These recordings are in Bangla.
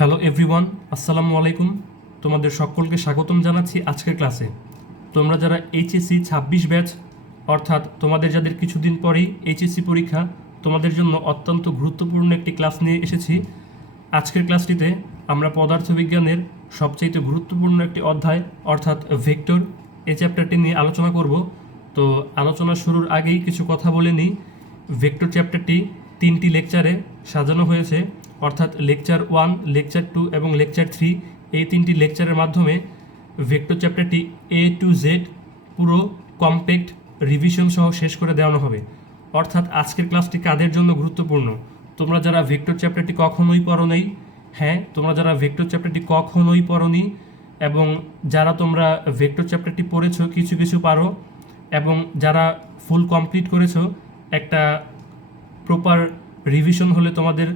হ্যালো এভরিওয়ান, আসসালামু আলাইকুম। তোমাদের সকলকে স্বাগতম জানাচ্ছি আজকের ক্লাসে। তোমরা যারা এইচএসসি 26 ব্যাচ, অর্থাৎ তোমাদের যাদের কিছুদিন পরেই এইচএসসি পরীক্ষা, তোমাদের জন্য অত্যন্ত গুরুত্বপূর্ণ একটি ক্লাস নিয়ে এসেছি। আজকের ক্লাসটিতে আমরা পদার্থবিজ্ঞানের সবচাইতে গুরুত্বপূর্ণ একটি অধ্যায় অর্থাৎ ভেক্টর, এই চ্যাপ্টারটি নিয়ে আলোচনা করব। তো আলোচনা শুরুর আগেই কিছু কথা বলে নিই। ভেক্টর চ্যাপ্টারটি 3টি লেকচারে সাজানো হয়েছে, অর্থাৎ লেকচার 1, লেকচার 2 এবং লেকচার 3। এই 3টি লেকচারের মাধ্যমে ভেক্টর চ্যাপ্টারটি A to Z পুরো কমপ্যাক্ট রিভিশন সহ শেষ করে দেওয়ানো হবে। অর্থাৎ আজকের ক্লাসটি কাদের জন্য গুরুত্বপূর্ণ? তোমরা যারা ভেক্টর চ্যাপ্টারটি কখনোই পড়ো নাই, হ্যাঁ, তোমরা যারা ভেক্টর চ্যাপ্টারটি কখনোই পড়োনি এবং যারা তোমরা ভেক্টর চ্যাপ্টারটি পড়েছো, কিছু কিছু পারো, এবং যারা ফুল কমপ্লিট করেছো, একটা প্রপার রিভিশন হলে তোমাদের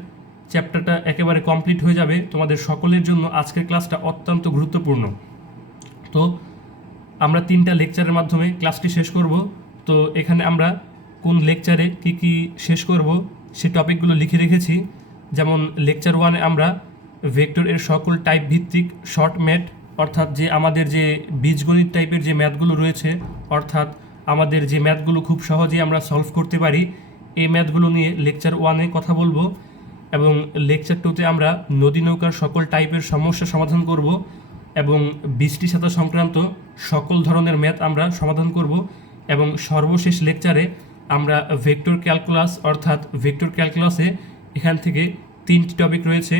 চ্যাপ্টারটা একেবারে কমপ্লিট হয়ে যাবে। তোমাদের সকলের জন্য আজকের ক্লাসটা অত্যন্ত গুরুত্বপূর্ণ। তো আমরা 3টা লেকচারের মাধ্যমে ক্লাসটি শেষ করব। তো এখানে আমরা কোন লেকচারে কি শেষ করব সে টপিকগুলো লিখে রেখেছি। যেমন লেকচার 1-এ আমরা ভেক্টর এর সকল টাইপ ভিত্তিক শর্ট ম্যাথ, অর্থাৎ যে আমাদের যে বীজগণিত টাইপের যে ম্যাথগুলো রয়েছে, অর্থাৎ আমাদের যে ম্যাথগুলো খুব সহজেই আমরা সলভ করতে পারি, এই ম্যাথগুলো নিয়ে লেকচার 1-এ কথা বলবো। এবং লেকচার 2-তে আমরা নদী নৌকার সকল টাইপের সমস্যা সমাধান করব এবং বৃষ্টি ছাতা সংক্রান্ত সকল ধরনের ম্যাথ আমরা সমাধান করব। এবং সর্বশেষ লেকচারে আমরা ভেক্টর ক্যালকুলাস, অর্থাৎ ভেক্টর ক্যালকুলাসে এখান থেকে 3টি টপিক রয়েছে,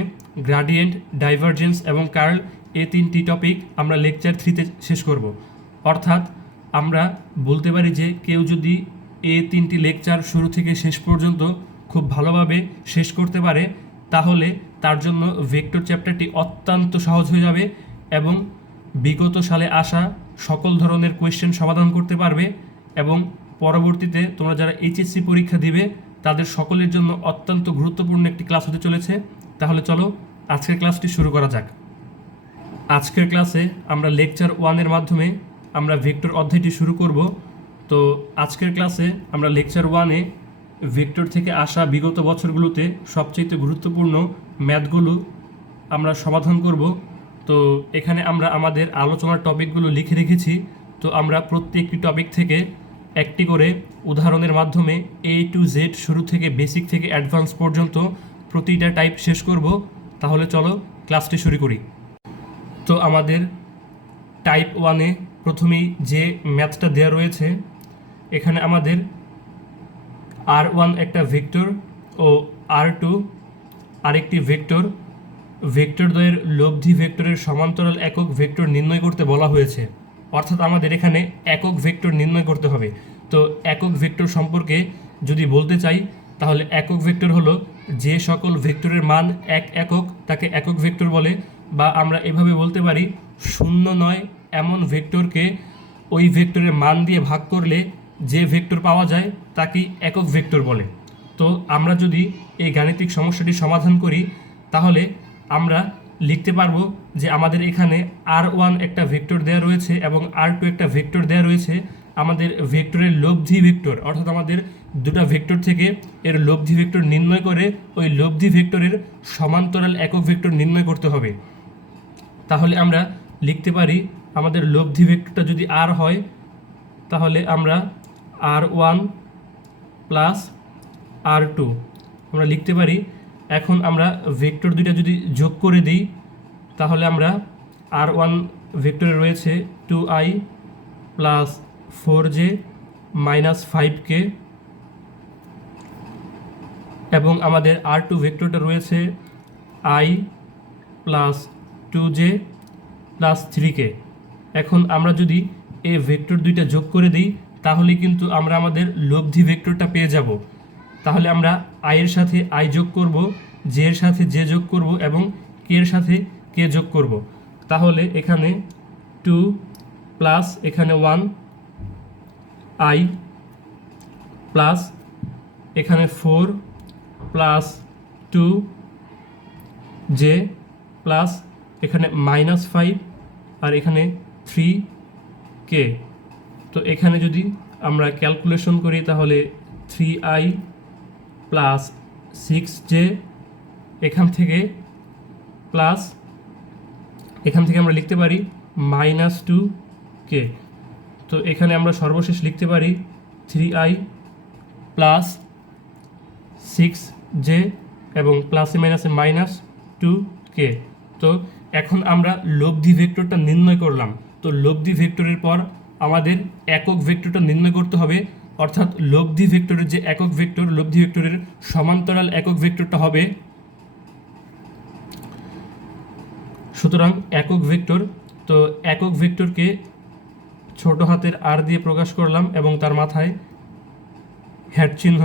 গ্রাডিয়েন্ট, ডাইভারজেন্স এবং কার্ল। এই 3টি টপিক আমরা লেকচার 3-তে শেষ করব। অর্থাৎ আমরা বলতে পারি যে কেউ যদি এই 3টি লেকচার শুরু থেকে শেষ পর্যন্ত খুব ভালোভাবে শেষ করতে পারে, তাহলে তার জন্য ভেক্টর চ্যাপ্টারটি অত্যন্ত সহজ হয়ে যাবে এবং বিগত সালে আসা সকল ধরনের কোয়েশ্চেন সমাধান করতে পারবে। এবং পরবর্তীতে তোমরা যারা এইচএসসি পরীক্ষা দিবে, তাদের সকলের জন্য অত্যন্ত গুরুত্বপূর্ণ একটি ক্লাস হতে চলেছে। তাহলে চলো আজকের ক্লাসটি শুরু করা যাক। আজকের ক্লাসে আমরা লেকচার 1-এর মাধ্যমে আমরা ভেক্টর অধ্যায়টি শুরু করব। তো আজকের ক্লাসে আমরা লেকচার 1-এ ভেক্টর থেকে আসা বিগত বছরগুলোতে সবচেয়ে গুরুত্বপূর্ণ ম্যাথগুলো আমরা সমাধান করব। তো এখানে আমরা আমাদের আলোচনার টপিকগুলো লিখে রেখেছি। তো আমরা প্রত্যেকটি টপিক থেকে একটি করে উদাহরণের মাধ্যমে A to Z শুরু থেকে বেসিক থেকে অ্যাডভান্স পর্যন্ত প্রতিটা টাইপ শেষ করব। তাহলে চলো ক্লাসটি শুরু করি। তো আমাদের টাইপ 1-এ প্রথমেই যে ম্যাথটা দেওয়া রয়েছে, এখানে আমাদের R1 একটা ভেক্টর ও R2 আরেকটি ভেক্টর, ভেক্টর দ্বয়ের লব্ধি ভেক্টরের সমান্তরাল একক ভেক্টর নির্ণয় করতে বলা হয়েছে। অর্থাৎ আমাদের এখানে একক ভেক্টর নির্ণয় করতে হবে। তো একক ভেক্টর সম্পর্কে যদি বলতে চাই, তাহলে একক ভেক্টর হলো যে সকল ভেক্টরের মান একক, তাকে একক ভেক্টর বলে। বা আমরা এভাবে বলতে পারি, শূন্য নয় এমন ভেক্টরকে ওই ভেক্টরের মান দিয়ে ভাগ করলে যে ভেক্টর পাওয়া যায় তাকেই একক ভেক্টর বলে। তো আমরা যদি এই গাণিতিক সমস্যাটি সমাধান করি, তাহলে আমরা লিখতে পারবো যে আমাদের এখানে R1 একটা ভেক্টর দেওয়া রয়েছে এবং R2 একটা ভেক্টর দেওয়া রয়েছে। আমাদের ভেক্টরের লব্ধি ভেক্টর, অর্থাৎ আমাদের দুটো ভেক্টর থেকে এর লব্ধি ভেক্টর নির্ণয় করে ওই লব্ধি ভেক্টরের সমান্তরাল একক ভেক্টর নির্ণয় করতে হবে। তাহলে আমরা লিখতে পারি, আমাদের লব্ধি ভেক্টরটা যদি R হয়, তাহলে আমরা R1 প্লাস R2 আমরা লিখতে পারি। এখন আমরা ভেক্টর দুইটা যদি যোগ করে দিই, তাহলে আমরা R1 ভেক্টরে রয়েছে 2i plus 4j minus 5k, এবং আমাদের R2 ভেক্টরটা রয়েছে i plus 2j plus 3k। এখন আমরা যদি এই ভেক্টর দুইটা যোগ করে দিই, তাহলে কিন্তু আমরা আমাদের লব্ধি ভেক্টরটা পেয়ে যাব। তাহলে আমরা i এর সাথে i যোগ করব, j এর সাথে j যোগ করব এবং k এর সাথে k যোগ করব। তাহলে এখানে 2 প্লাস এখানে 1 i প্লাস এখানে 4 প্লাস 2 j প্লাস এখানে মাইনাস 5 আর এখানে 3k। তো এখানে যদি আমরা ক্যালকুলেশন করি, তাহলে 3i প্লাস 6j, এখান থেকে প্লাস এখান থেকে আমরা লিখতে পারি -2k। তো এখানে আমরা সর্বশেষ লিখতে পারি 3i প্লাস 6j এবং প্লাসে মাইনাসে -2k। তো এখন আমরা লব্ধি ভেক্টরটা নির্ণয় করলাম। তো লব্ধি ভেক্টরের পর আমাদের একক ভেক্টরটা নির্ণয় করতে হবে, অর্থাৎ লব্ধি ভেক্টরের যে একক ভেক্টর, লব্ধি ভেক্টরের সমান্তরাল একক ভেক্টরটা হবে। সুতরাং একক ভেক্টর, তো একক ভেক্টরকে ছোট হাতের আর দিয়ে প্রকাশ করলাম এবং তার মাথায় হ্যাট চিহ্ন।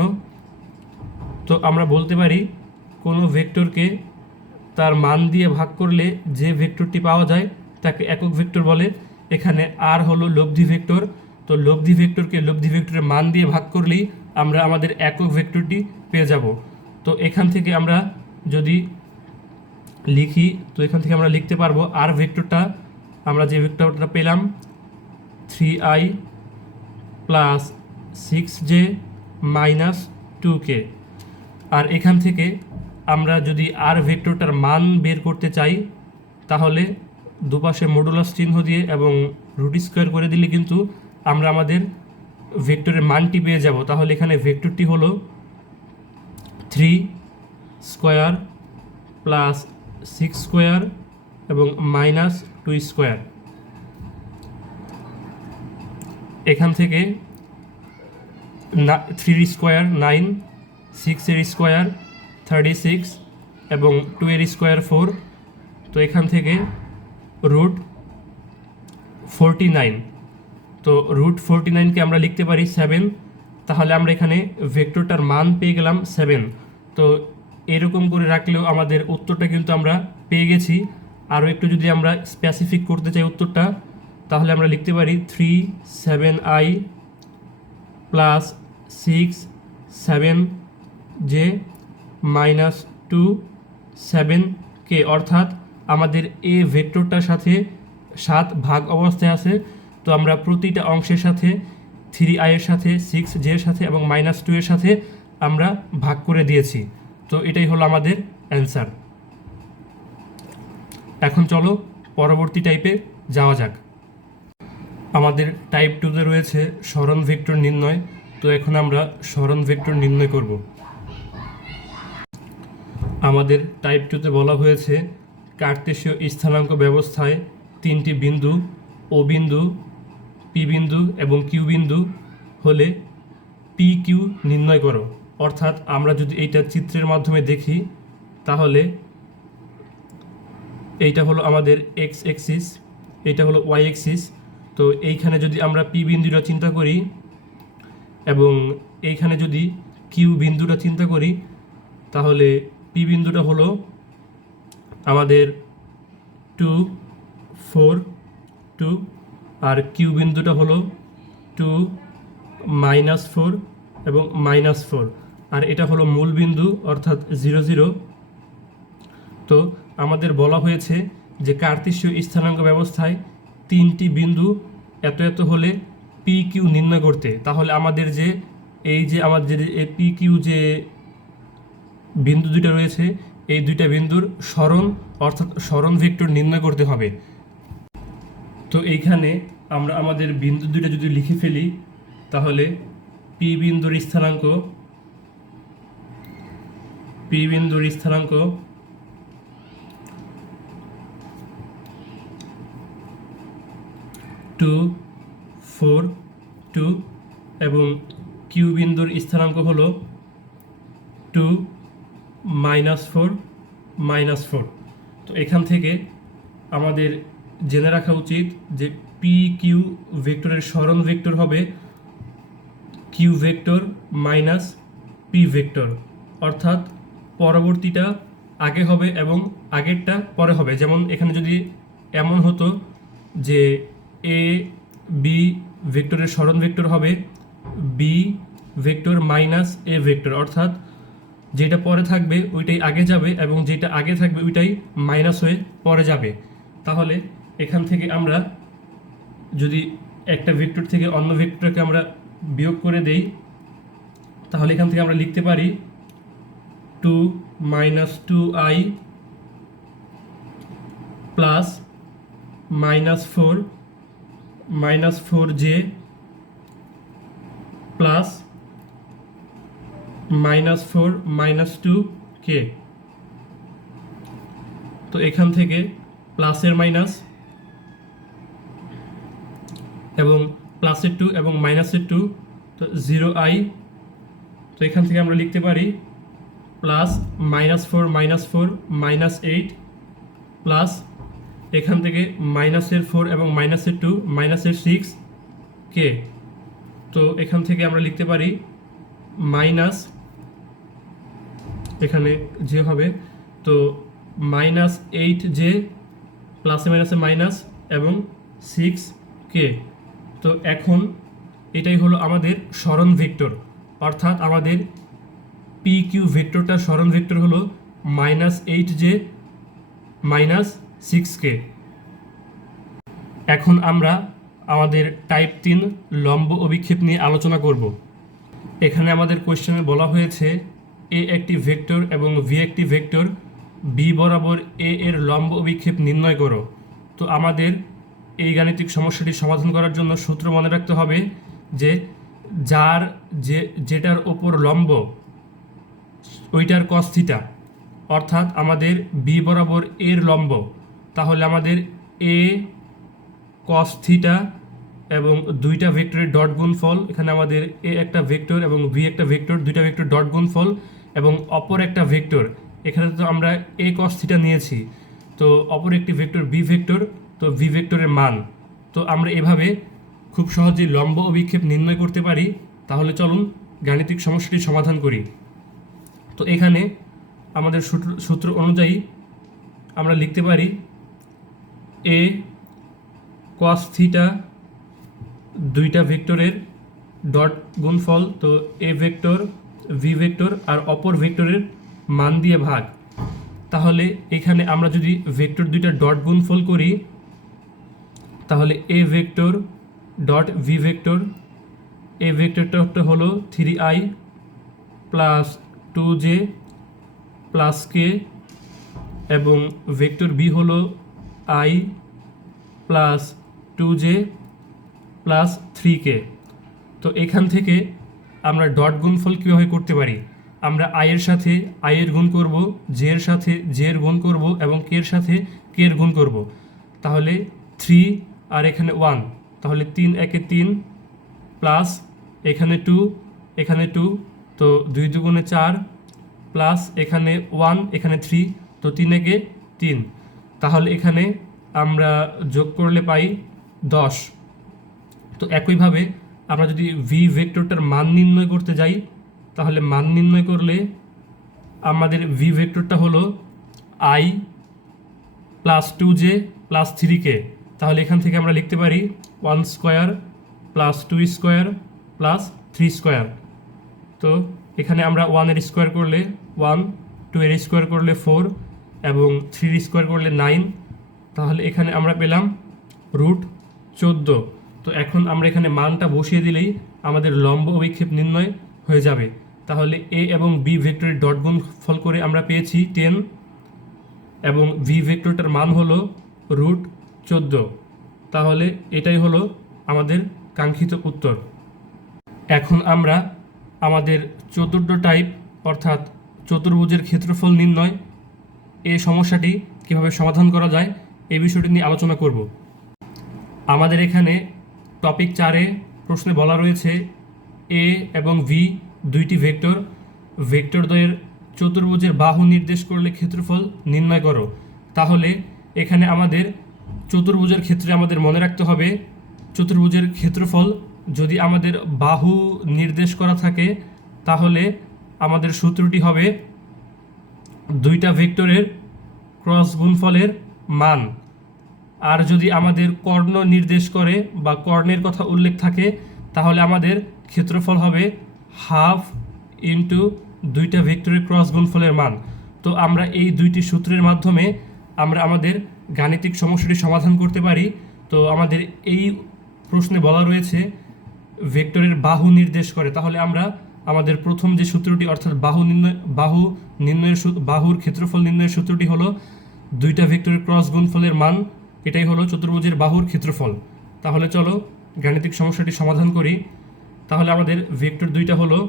তো আমরা বলতে পারি কোনো ভেক্টরকে তার মান দিয়ে ভাগ করলে যে ভেক্টরটি পাওয়া যায় তাকে একক ভেক্টর বলে। এখানে আর হলো লব্ধি ভেক্টর, তো লব্ধি ভেক্টরকে লব্ধি ভেক্টরের মান দিয়ে ভাগ করলেই আমরা আমাদের একক ভেক্টরটি পেয়ে যাব। তো এখান থেকে আমরা যদি লিখি, তো এখান থেকে আমরা লিখতে পারবো আর ভেক্টরটা, আমরা যে ভেক্টরটা পেলাম 3i plus 6j minus 2k। আর এখান থেকে আমরা যদি আর ভেক্টরটার মান বের করতে চাই তাহলে দুপাশে মডুলাস চিহ্ন দিয়ে এবং রুট স্কোয়ার করে দিলে কিন্তু আমরা আমাদের ভেক্টরের মানটি পেয়ে যাব। তাহলে এখানে ভেক্টরটি হলো 3 স্কোয়ার প্লাস 6 স্কোয়ার এবং -2 স্কোয়ার। এখান থেকে 3 স্কোয়ার 9, 6 স্কোয়ার 36 এবং 2 স্কোয়ার 4। তো এখান থেকে রুট 49। তো রুট 49কে আমরা লিখতে পারি 7। তাহলে আমরা এখানে ভেক্টরটার মান পেয়ে গেলাম 7। তো এরকম করে রাখলেও আমাদের উত্তরটা কিন্তু আমরা পেয়ে গেছি। আরও একটু যদি আমরা স্পেসিফিক করতে চাই উত্তরটা, তাহলে আমরা লিখতে পারি 3 7i প্লাস 6 7j -2 7k, অর্থাৎ আমাদের এ ভেক্টরটার সাথে 7 ভাগ অবস্থায় আছে। তো আমরা প্রতিটা অংশের সাথে 3i এর সাথে 6j এর সাথে এবং -2 এর সাথে আমরা ভাগ করে দিয়েছি। তো এটাই হলো আমাদের অ্যান্সার। এখন চলো পরবর্তী টাইপে যাওয়া যাক। আমাদের টাইপ 2তে রয়েছে সরণ ভেক্টর নির্ণয়। তো এখন আমরা সরণ ভেক্টর নির্ণয় করব। আমাদের টাইপ 2তে বলা হয়েছে কার্তেশীয় স্থানাঙ্ক ব্যবস্থায় তিনটি বিন্দু ও বিন্দু, পি বিন্দু এবং কিউ বিন্দু হলে পি কিউ নির্ণয় করো। অর্থাৎ আমরা যদি এইটা চিত্রের মাধ্যমে দেখি তাহলে এইটা হলো আমাদের এক্স এক্সিস, এইটা হলো ওয়াই এক্সিস। তো এইখানে যদি আমরা পি বিন্দুটা চিন্তা করি এবং এইখানে যদি কিউ বিন্দুটা চিন্তা করি, তাহলে পি বিন্দুটা হলো আমাদের 2 4 2 আর কিউ বিন্দুটা হলো 2 -4 এবং -4, আর এটা হলো মূল বিন্দু অর্থাৎ 0 0। তো আমাদের বলা হয়েছে যে কার্তেশীয় স্থানাঙ্ক ব্যবস্থায় তিনটি বিন্দু এত এত হলে পি কিউ নির্ণয় করতে। তাহলে আমাদের যে এই যে আমাদের যে পি কিউ যে বিন্দু দুইটা রয়েছে, এই দুইটা বিন্দুর সরণ অর্থাৎ সরণ ভেক্টর নির্ণয় করতে হবে। তো এইখানে আমরা আমাদের বিন্দু দুইটা যদি লিখে ফেলি তাহলে পি বিন্দুর স্থানাঙ্ক 2 4 2 এবং কিউ বিন্দুর স্থানাঙ্ক হলো 2 -4 -4। তো এখান থেকে আমাদের জেনে রাখা উচিত যে পি কিউ ভেক্টরের সরণ ভেক্টর হবে Q vector minus P vector, অর্থাৎ পরবর্তীটা আগে হবে এবং আগেরটা পরে হবে। যেমন এখানে যদি এমন হতো যে এ বি ভেক্টরের সরণ ভেক্টর হবে B vector minus A vector, অর্থাৎ যেটা পরে থাকবে ওইটাই আগে যাবে এবং যেটা আগে থাকবে ওইটাই মাইনাস হয়ে পরে যাবে। তাহলে এখান থেকে আমরা যদি একটা ভেক্টর থেকে অন্য ভেক্টরকে আমরা বিয়োগ করে দেই, তাহলে এখান থেকে আমরা লিখতে পারি 2 -2i প্লাস -4 জে প্লাস -4 -2 কে। তো এখান থেকে প্লাসের মাইনাস এবং প্লাসের 2 এবং মাইনাসের 2, তো 0i। তো এখান থেকে আমরা লিখতে পারি প্লাস -4 -4 -8 প্লাস এখান থেকে মাইনাসের 4 এবং মাইনাসের 2 মাইনাসের 6 কে। তো এখান থেকে আমরা লিখতে পারি মাইনাস, এখানে যে হবে, তো -8 জে প্লাসে মাইনাসে মাইনাস এবং 6 কে। তো এখন এটাই হলো আমাদের সরণ ভেক্টর, অর্থাৎ আমাদের পি কিউ ভেক্টরটার সরণ ভেক্টর হলো -8 জে -6 কে। এখন আমরা আমাদের টাইপ 3 লম্ব অভিক্ষেপ নিয়ে আলোচনা করব। এখানে আমাদের কোয়েশ্চেনে বলা হয়েছে এ একটি ভেক্টর এবং ভি একটি ভেক্টর, বি বরাবর এ এর লম্ব অভিক্ষেপ নির্ণয় করো। তো আমাদের এই গাণিতিক সমস্যাটি সমাধান করার জন্য সূত্র মনে রাখতে হবে যে যেটার ওপর লম্ব ওইটার কস থিটা, অর্থাৎ আমাদের বি বরাবর এর লম্ব, তাহলে আমাদের এ কস থিটা এবং দুইটা ভেক্টরের ডট গুণফল, এখানে আমাদের এ একটা ভেক্টর এবং ভি একটা ভেক্টর, দুইটা ভেক্টর ডট গুণফল এবং অপর একটা ভেক্টর, এখানে তো আমরা এ কস থিটা নিয়েছি, তো অপর একটি ভেক্টর বি ভেক্টর, তো ভি ভেক্টরের মান। তো আমরা এভাবে খুব সহজেই লম্ব অভিক্ষেপ নির্ণয় করতে পারি। তাহলে চলুন গাণিতিক সমস্যাটি সমাধান করি। তো এখানে আমাদের সূত্র অনুযায়ী আমরা লিখতে পারি এ কস থিটা দুইটা ভেক্টরের ডট গুণফল, তো এ ভেক্টর ভি ভেক্টর আর অপর ভেক্টরের মান দিয়ে ভাগ। তাহলে এখানে আমরা যদি ভেক্টর দুইটা ডট গুণফল করি, তাহলে A vector dot V vector, A ভেক্টরটা হলো 3i plus 2j plus K এবং ভেক্টর বি হলো i plus 2j plus 3k। তো এখান থেকে আমরা ডট গুণফল কীভাবে করতে পারি, আমরা i এর সাথে i এর গুণ করব, j এর সাথে j এর গুণ করব এবং k এর সাথে k এর গুণ করব। তাহলে 3 আর এখানে 1, তাহলে 3 একে 3 প্লাস এখানে 2 এখানে 2, তো 2 দুগুণে 4 প্লাস এখানে 1 এখানে 3, তো 3 একে 3। তাহলে এখানে আমরা যোগ করলে পাই 10। তো একইভাবে আমরা যদি ভি ভেক্টরটার মান নির্ণয় করতে যাই, তাহলে মান নির্ণয় করলে আমাদের ভি ভেক্টরটা হলো i plus 2j plus 3k। তাহলে এখান থেকে আমরা লিখতে পারি 1 square plus 2 square plus 3 square. তো এখানে আমরা 1 এর স্কোয়ার করলে 1, 2 এর স্কোয়ার করলে 4 এবং 3 এর স্কোয়ার করলে 9। তাহলে এখানে আমরা পেলাম √14। তো এখন আমরা এখানে মানটা বসিয়ে দিলেই আমাদের লম্ব অভিক্ষেপ নির্ণয় হয়ে যাবে। তাহলে এ এবং বি ভেক্টরের ডট গুণফল করে আমরা পেয়েছি 10 এবং ভি ভেক্টরটার মান হলো √14। তাহলে এটাই হলো আমাদের কাঙ্ক্ষিত উত্তর। এখন আমরা আমাদের চতুর্থ টাইপ অর্থাৎ চতুর্ভুজের ক্ষেত্রফল নির্ণয় এই সমস্যাটি কীভাবে সমাধান করা যায় এই বিষয়টি নিয়ে আলোচনা করব। আমাদের এখানে টপিক 4-এ প্রশ্নে বলা রয়েছে এ এবং ভি দুইটি ভেক্টরদ্বয়ের চতুর্ভুজের বাহু নির্দেশ করলে ক্ষেত্রফল নির্ণয় করো। তাহলে এখানে আমাদের চতুর্ভুজের ক্ষেত্রে আমাদের মনে রাখতে হবে চতুর্ভুজের ক্ষেত্রফল যদি আমাদের বাহু নির্দেশ করা থাকে, তাহলে আমাদের সূত্রটি হবে দুইটা ভেক্টরের ক্রস গুণফলের মান। আর যদি আমাদের কর্ণ নির্দেশ করে বা কর্ণের কথা উল্লেখ থাকে, তাহলে আমাদের ক্ষেত্রফল হবে হাফ ইন্টু দুইটা ভেক্টরের ক্রস গুণফলের মান। তো আমরা এই দুইটি সূত্রের মাধ্যমে আমরা আমাদের গাণিতিক সমস্যাটি সমাধান করতে পারি। তো আমাদের এই প্রশ্নে বলা রয়েছে ভেক্টরের বাহু নির্দেশ করে, তাহলে আমরা আমাদের প্রথম যে সূত্রটি অর্থাৎ বাহুর ক্ষেত্রফল নির্ণয়ের সূত্রটি হলো দুইটা ভেক্টরের ক্রস গুণফলের মান, এটাই হলো চতুর্ভুজের বাহুর ক্ষেত্রফল। তাহলে চলো গাণিতিক সমস্যাটি সমাধান করি। তাহলে আমাদের ভেক্টর দুইটা হলো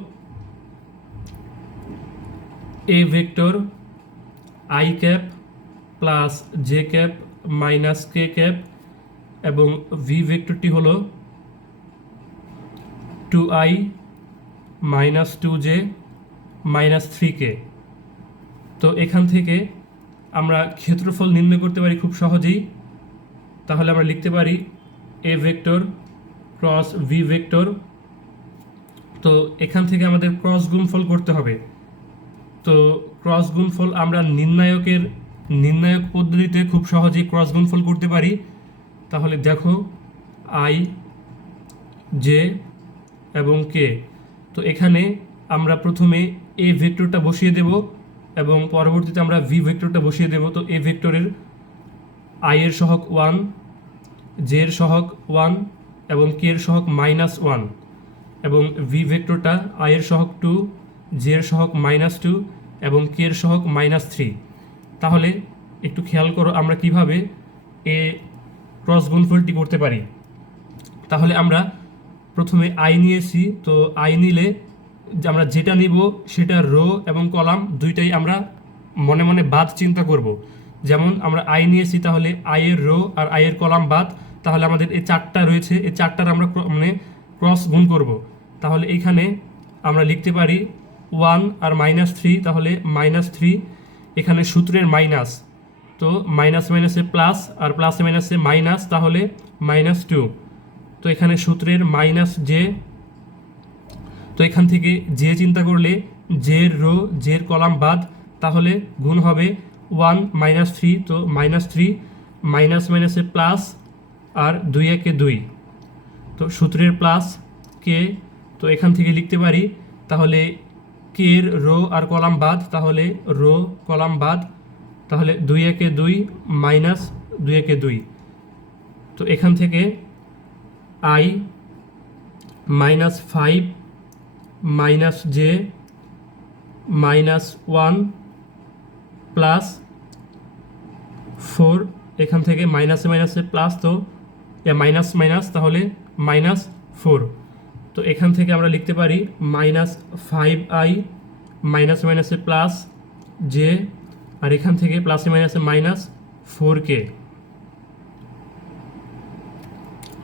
এ vector I cap plus J cap minus K cap এবং ভি ভেক্টরটি হলো 2i minus 2j minus 3k। তো এখান থেকে আমরা ক্ষেত্রফল নির্ণয় করতে পারি খুব সহজেই। তাহলে আমরা লিখতে পারি এ ভেক্টর ক্রস ভি ভেক্টর। তো এখান থেকে আমাদের ক্রস গুণফল করতে হবে। তো ক্রস গুণফল আমরা নির্ণায়ক পদ্ধতিতে খুব সহজেই ক্রস গুণফল করতে পারি। তাহলে দেখো আই জে এবং কে। তো এখানে আমরা প্রথমে এ ভেক্টরটা বসিয়ে দেব এবং পরবর্তীতে আমরা ভি ভেক্টরটা বসিয়ে দেব। তো এ ভেক্টরের আই এর সহগ 1, জে এর সহগ 1 এবং কে এর সহগ -1 এবং ভি ভেক্টরটা আই এর সহগ 2, জে এর সহগ -2 এবং কে এর সহগ -3। তাহলে একটু খেয়াল করো আমরা কিভাবে এ ক্রস গুণফলটি করতে পারি। তাহলে আমরা প্রথমে আই নিয়েছি। তো আই নিলে আমরা যেটা নিব সেটা রো এবং কলাম দুইটাই আমরা মনে মনে বাদ চিন্তা করব। যেমন আমরা আই নিয়েছি, তাহলে আই এর রো আর আই এর কলাম বাদ। তাহলে আমাদের এই চারটা রয়েছে, এই চারটার আমরা ক্রস গুণ করব। তাহলে এইখানে আমরা লিখতে পারি 1 আর -3, তাহলে -3। এখানে সূত্রের মাইনাস, তো মাইনাস মাইনাসে প্লাস আর প্লাসে মাইনাসে মাইনাস, তাহলে -2। তো এখানে সূত্রের মাইনাস জে। তো এখান থেকে জে চিন্তা করলে জের রো জের কলাম বাদ, তাহলে গুণ হবে 1 -3। তো -3 মাইনাস মাইনাসে প্লাস আর 2 একে 2। তো সূত্রের প্লাস কে। তো এখান থেকে লিখতে পারি তাহলে কে এর রো আর কলাম বাদ, তাহলে রো কলাম বাদ, তাহলে 2 একে 2 মাইনাস 2 একে 2। তো এখান থেকে আই -5 মাইনাস জে -1 প্লাস 4। এখান থেকে মাইনাসে মাইনাসে প্লাস, তো মাইনাস মাইনাস, তাহলে -4। তো এখান থেকে আমরা লিখতে পারি -5i মাইনাস মাইনাসে প্লাস জে আর এখান থেকে প্লাসে মাইনাসে -4k।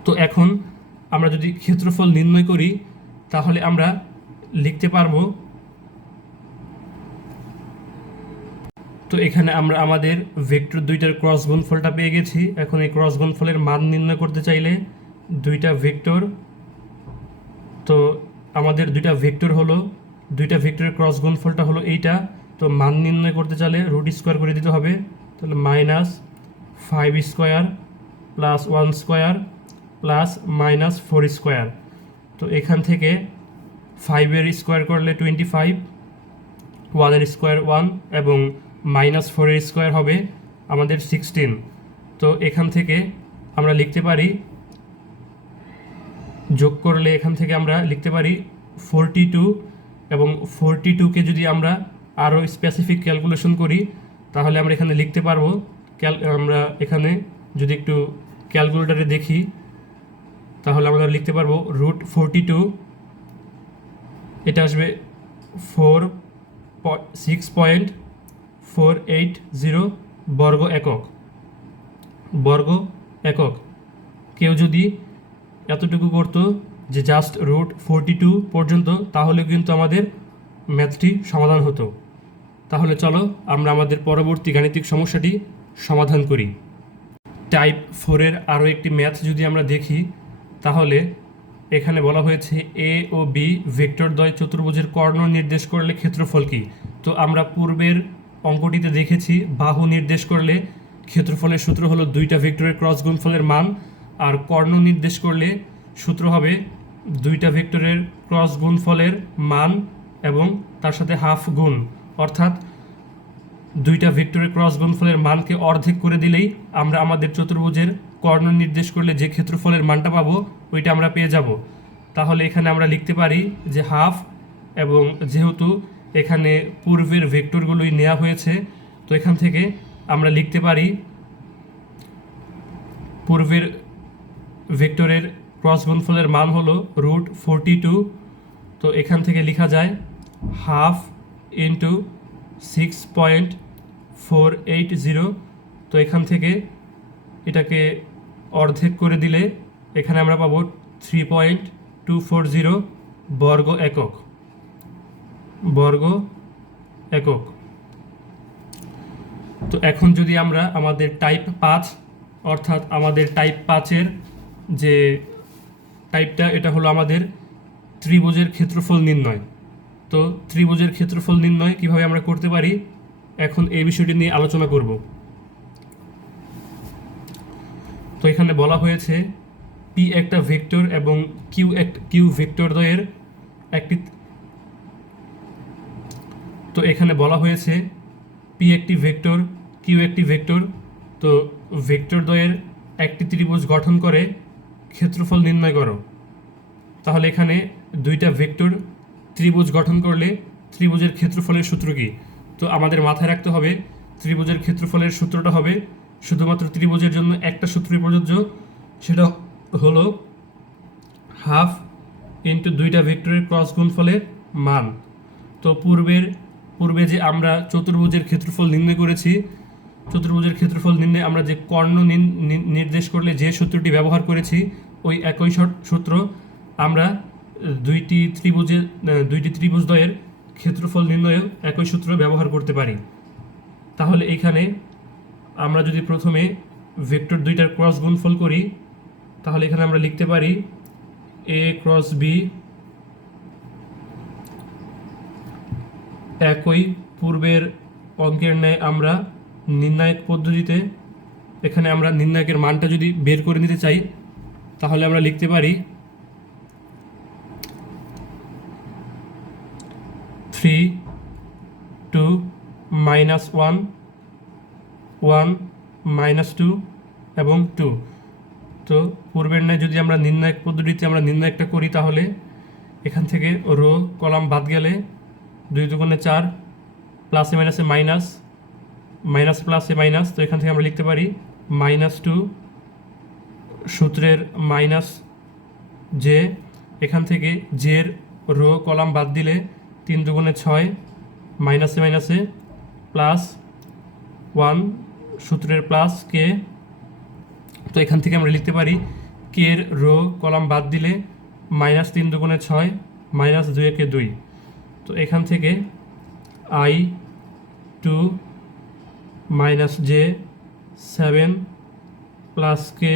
তো এখন আমরা যদি ক্ষেত্রফল নির্ণয় করি তাহলে আমরা লিখতে পারবো। তো এখানে আমরা আমাদের ভেক্টর দুইটার ক্রস গুণফলটা পেয়ে গেছি। এখন এই ক্রস গুণফলের মান নির্ণয় করতে চাইলে দুইটা ভেক্টর, তো আমাদের দুইটা ভেক্টরের ক্রস গুণফলটা হলো এইটা। তো মান নির্ণয় করতে চাইলে রুট স্কোয়ার করে দিতে হবে। তাহলে -5 square plus 1 square plus -4 square. তো এখান থেকে 5 স্কোয়ার করলে 25, 1 স্কোয়ার 1 এবং -4 স্কোয়ার হবে আমাদের 16। তো এখান থেকে আমরা লিখতে পারি, যোগ করলে এখান থেকে আমরা লিখতে পারি 42 এবং 42কে যদি আমরা আরও স্পেসিফিক ক্যালকুলেশন করি তাহলে আমরা এখানে লিখতে পারবো। আমরা এখানে যদি একটু ক্যালকুলেটারে দেখি তাহলে আমরা লিখতে পারবো √42, এটা আসবে 6.480 বর্গ একক। কেউ যদি এতটুকু করতো যে জাস্ট √42 পর্যন্ত, তাহলে কিন্তু আমাদের ম্যাথটি সমাধান হতো। তাহলে চলো আমরা আমাদের পরবর্তী গাণিতিক সমস্যাটি সমাধান করি। টাইপ 4-এর আরও একটি ম্যাথ যদি আমরা দেখি তাহলে এখানে বলা হয়েছে এ ও বি ভেক্টরদ্বয় চতুর্ভুজের কর্ণ নির্দেশ করলে ক্ষেত্রফল কী। তো আমরা পূর্বের অঙ্কটিতে দেখেছি বাহু নির্দেশ করলে ক্ষেত্রফলের সূত্র হলো দুইটা ভেক্টরের ক্রস গুণফলের মান, আর কর্ণ নির্দেশ করলে সূত্র হবে দুইটা ভেক্টরের ক্রস গুণফলের মান এবং তার সাথে হাফ গুণ, অর্থাৎ দুইটা ভেক্টরের ক্রস গুণফলের মানকে অর্ধেক করে দিলেই আমরা আমাদের চতুর্ভুজের কর্ণ নির্দেশ করলে যে ক্ষেত্রফলের মানটা পাবো ওইটা আমরা পেয়ে যাব। তাহলে এখানে আমরা লিখতে পারি যে হাফ, এবং যেহেতু এখানে পূর্বের ভেক্টরগুলোই নেওয়া হয়েছে তো এখান থেকে আমরা লিখতে পারি পূর্বের ভেক্টরের ক্রস গুণফলের মান হলো √42। তো এখান থেকে লেখা যায় হাফ ইন্টু 6.480। তো এখান থেকে এটাকে অর্ধেক করে দিলে এখানে আমরা পাবো 3.240 বর্গ একক। তো এখন যদি আমরা আমাদের টাইপ 5 অর্থাৎ আমাদের টাইপ 5-এর যে টাইপটা, এটা হলো আমাদের ত্রিভুজের ক্ষেত্রফল নির্ণয়। তো ত্রিভুজের ক্ষেত্রফল নির্ণয় কিভাবে আমরা করতে পারি, এখন এই বিষয়টি নিয়ে আলোচনা করব। তো এখানে বলা হয়েছে পি একটা ভেক্টর এবং কিউ ভেক্টর দ্বয়ের একটি। তো এখানে বলা হয়েছে পি একটি ভেক্টর, কিউ একটি ভেক্টর। তো ভেক্টর দ্বয়ের একটি ত্রিভুজ গঠন করে ক্ষেত্রফল নির্ণয় করো। তাহলে এখানে দুইটা ভেক্টর ত্রিভুজ গঠন করলে ত্রিভুজের ক্ষেত্রফলের সূত্র কি? তো আমাদের মাথায় রাখতে হবে ত্রিভুজের ক্ষেত্রফলের সূত্রটা হবে শুধুমাত্র ত্রিভুজের জন্য একটা সূত্রই প্রযোজ্য, সেটা হলো হাফ ইন্টু দুইটা ভেক্টরের ক্রস গুণফলের মান। তো পূর্বে যে আমরা চতুর্ভুজের ক্ষেত্রফল নির্ণয় করেছি, চতুর্ভুজের ক্ষেত্রফল নির্ণয়ে আমরা যে কর্ণ নির্দেশ করলে যে সূত্রটি ব্যবহার করেছি, ওই একই সূত্র আমরা দুইটি ত্রিভুজদ্বয়ের ক্ষেত্রফল নির্ণয়েও একই সূত্র ব্যবহার করতে পারি। তাহলে এখানে আমরা যদি প্রথমে ভেক্টর দুইটার ক্রস গুণফল করি, তাহলে এখানে আমরা লিখতে পারি এ ক্রস বি। একই পূর্বের অঙ্কের ন্যায় আমরা নির্ণায়ক পদ্ধতিতে এখানে আমরা নির্ণায়কের মানটা যদি বের করে নিতে চাই, তাহলে আমরা লিখতে পারি 3 2 -1 1 -2 এবং 2। তো পূর্বের ন্যায় যদি আমরা নির্ণায়ক পদ্ধতিতে আমরা নির্ণায়কটা করি, তাহলে এখান থেকে রো কলাম বাদ গেলে 2 দুগুণে 4, প্লাসে মাইনাসে মাইনাস, মাইনাস প্লাসে মাইনাস। তো এখান থেকে আমরা লিখতে পারি -2 সূত্রের মাইনাস জে। এখান থেকে জের রো কলাম বাদ দিলে 3 দুগুণে 6, মাইনাসে মাইনাসে প্লাস 1 সূত্রের প্লাস কে। তো এখান থেকে আমরা লিখতে পারি কে এর রো কলাম বাদ দিলে -3 দুগুণে 6, -2 একে 2। তো এখান থেকে i2 -j 7 প্লাস কে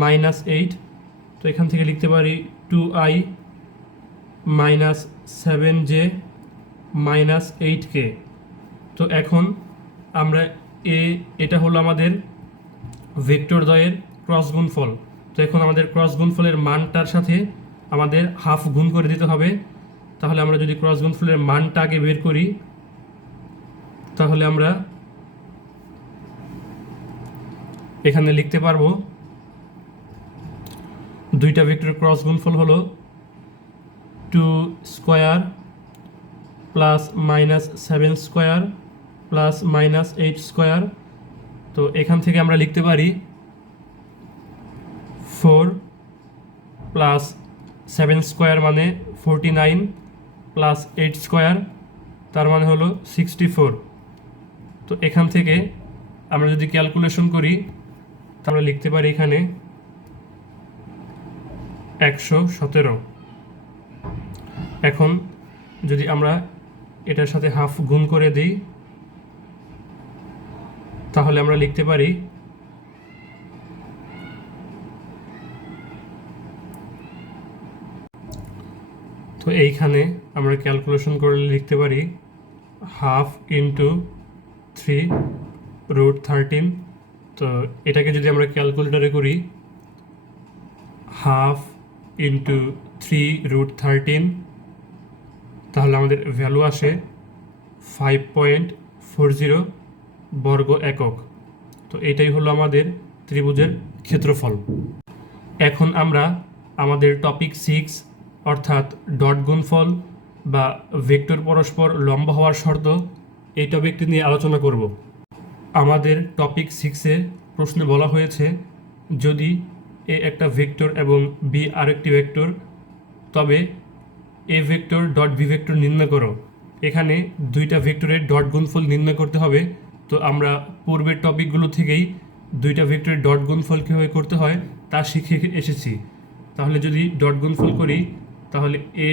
-8। তো এখান থেকে লিখতে পারি 2i -7j -8k। তো এখন আমরা এটা হলো আমাদের ভেক্টর দ্বয়ের ক্রস গুণফল। তো এখন আমাদের ক্রস গুণফলের মানটার সাথে আমাদের হাফ গুণ করে দিতে হবে। তাহলে আমরা যদি ক্রস গুণফলের মানটা আগে বের করি, তাহলে আমরা এখানে লিখতে পারবো দুইটা ভেক্টরের ক্রস গুণফল হলো 2 square plus -7 square plus -8 square. তো এখান থেকে আমরা লিখতে পারি 4 প্লাস 7 স্কোয়ার মানে 49 প্লাস 8 স্কোয়ার তার মানে হলো 64। তো এখান থেকে আমরা যদি ক্যালকুলেশন করি, আমরা লিখতে পারি এখানে 117। এখন যদি আমরা এটার সাথে হাফ গুণ করে দিই, তাহলে আমরা লিখতে পারি তো এইখানে আমরা ক্যালকুলেশন করলে লিখতে পারি হাফ ইন্টু 3√13। তো এটাকে যদি আমরা ক্যালকুলেটরে করি, হাফ ইন্টু 3√13, তাহলে আমাদের ভ্যালু আসে 5.40 বর্গ একক। তো এটাই হলো আমাদের ত্রিভুজের ক্ষেত্রফল। এখন আমরা আমাদের টপিক 6 অর্থাৎ ডট গুণফল বা ভেক্টর পরস্পর লম্ব হওয়ার শর্ত, এই টপিকটি নিয়ে আলোচনা করব। আমাদের টপিক 6-এ প্রশ্নে বলা হয়েছে যদি এ একটা ভেক্টর এবং বি আরেকটি ভেক্টর তবে A vector dot B vector নির্ণয় করো। এখানে দুইটা ভেক্টরের ডট গুণফল নির্ণয় করতে হবে। তো আমরা পূর্বের টপিকগুলো থেকেই দুইটা ভেক্টরের ডট গুণফল কীভাবে করতে হয় তা শিখে এসেছি। তাহলে যদি ডট গুণফল করি তাহলে A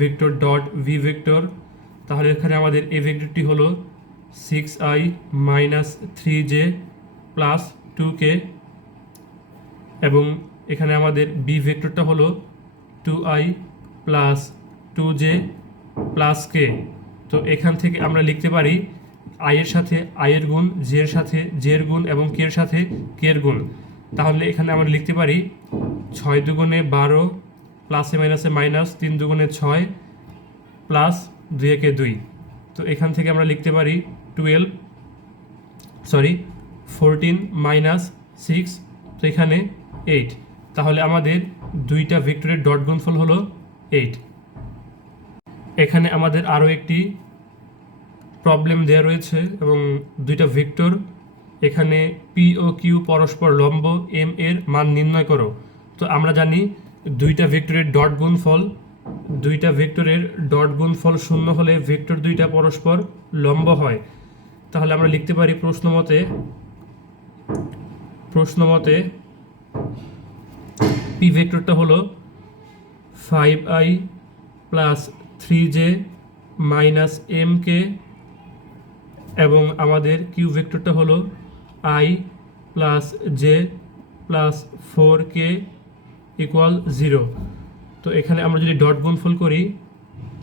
vector dot V vector, তাহলে এখানে আমাদের এ ভেক্টরটি হলো 6i minus 3j plus 2k এবং এখানে আমাদের বি ভেক্টরটা হলো 2i plus 2j plus k। তো এখান থেকে আমরা লিখতে পারি i এর সাথে i এর গুণ, j এর সাথে j এর গুণ এবং k এর সাথে k এর গুণ। তাহলে এখানে আমরা লিখতে পারি 6 দুগুণে 12 প্লাসে মাইনাসে মাইনাস, 3 দুগুণে 6 প্লাস 2 একে 2। তো এখান থেকে আমরা লিখতে পারি 14 মাইনাস 6, তো এখানে 8। তাহলে আমাদের দুইটা ভেক্টরের ডট গুণফল হলো 8। এখানে আমাদের আরও একটি প্রবলেম দেওয়া রয়েছে এবং দুইটা ভেক্টর, এখানে পি ও কিউ পরস্পর লম্ব, এম এর মান নির্ণয় করো। তো আমরা জানি দুইটা ভেক্টরের ডট গুণফল 0 হলে ভেক্টর দুইটা পরস্পর লম্ব হয়। তাহলে আমরা লিখতে পারি প্রশ্নমতে পি ভেক্টরটা হলো 5i plus 3j minus mk এবং আমাদের কিউ ভেক্টরটা হলো i plus j plus 4k equal 0। তো এখানে আমরা যদি ডট গুণফল করি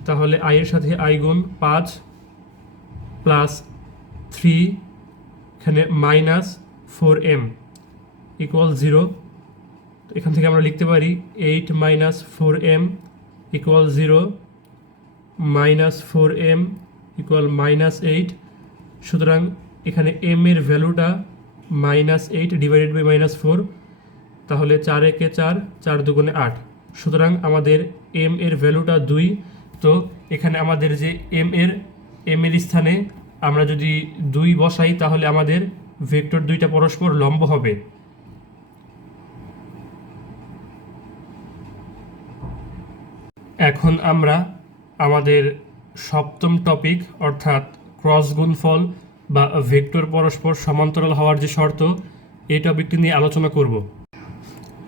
তাহলে i এর সাথে i গুণ 5 প্লাস 3 এখানে মাইনাস 4m ইকুয়াল 0। এখান থেকে আমরা লিখতে পারি 8 minus 4m equal 0, minus 4m equal minus 8। সুতরাং এখানে m এর ভ্যালুটা মাইনাস 8 ডিভাইডেড বাই মাইনাস 4, তাহলে 4 একে 4, 4 দুগুণে 8। সুতরাং আমাদের m এর ভ্যালুটা 2। তো এখানে আমাদের যে m এর স্থানে আমরা যদি 2 বসাই তাহলে আমাদের ভেক্টর দুইটা পরস্পর লম্ব হবে। এখন আমরা আমাদের সপ্তম টপিক অর্থাৎ ক্রস গুণফল বা ভেক্টর পরস্পর সমান্তরাল হওয়ার যে শর্ত, এই টপিকটি নিয়ে আলোচনা করব।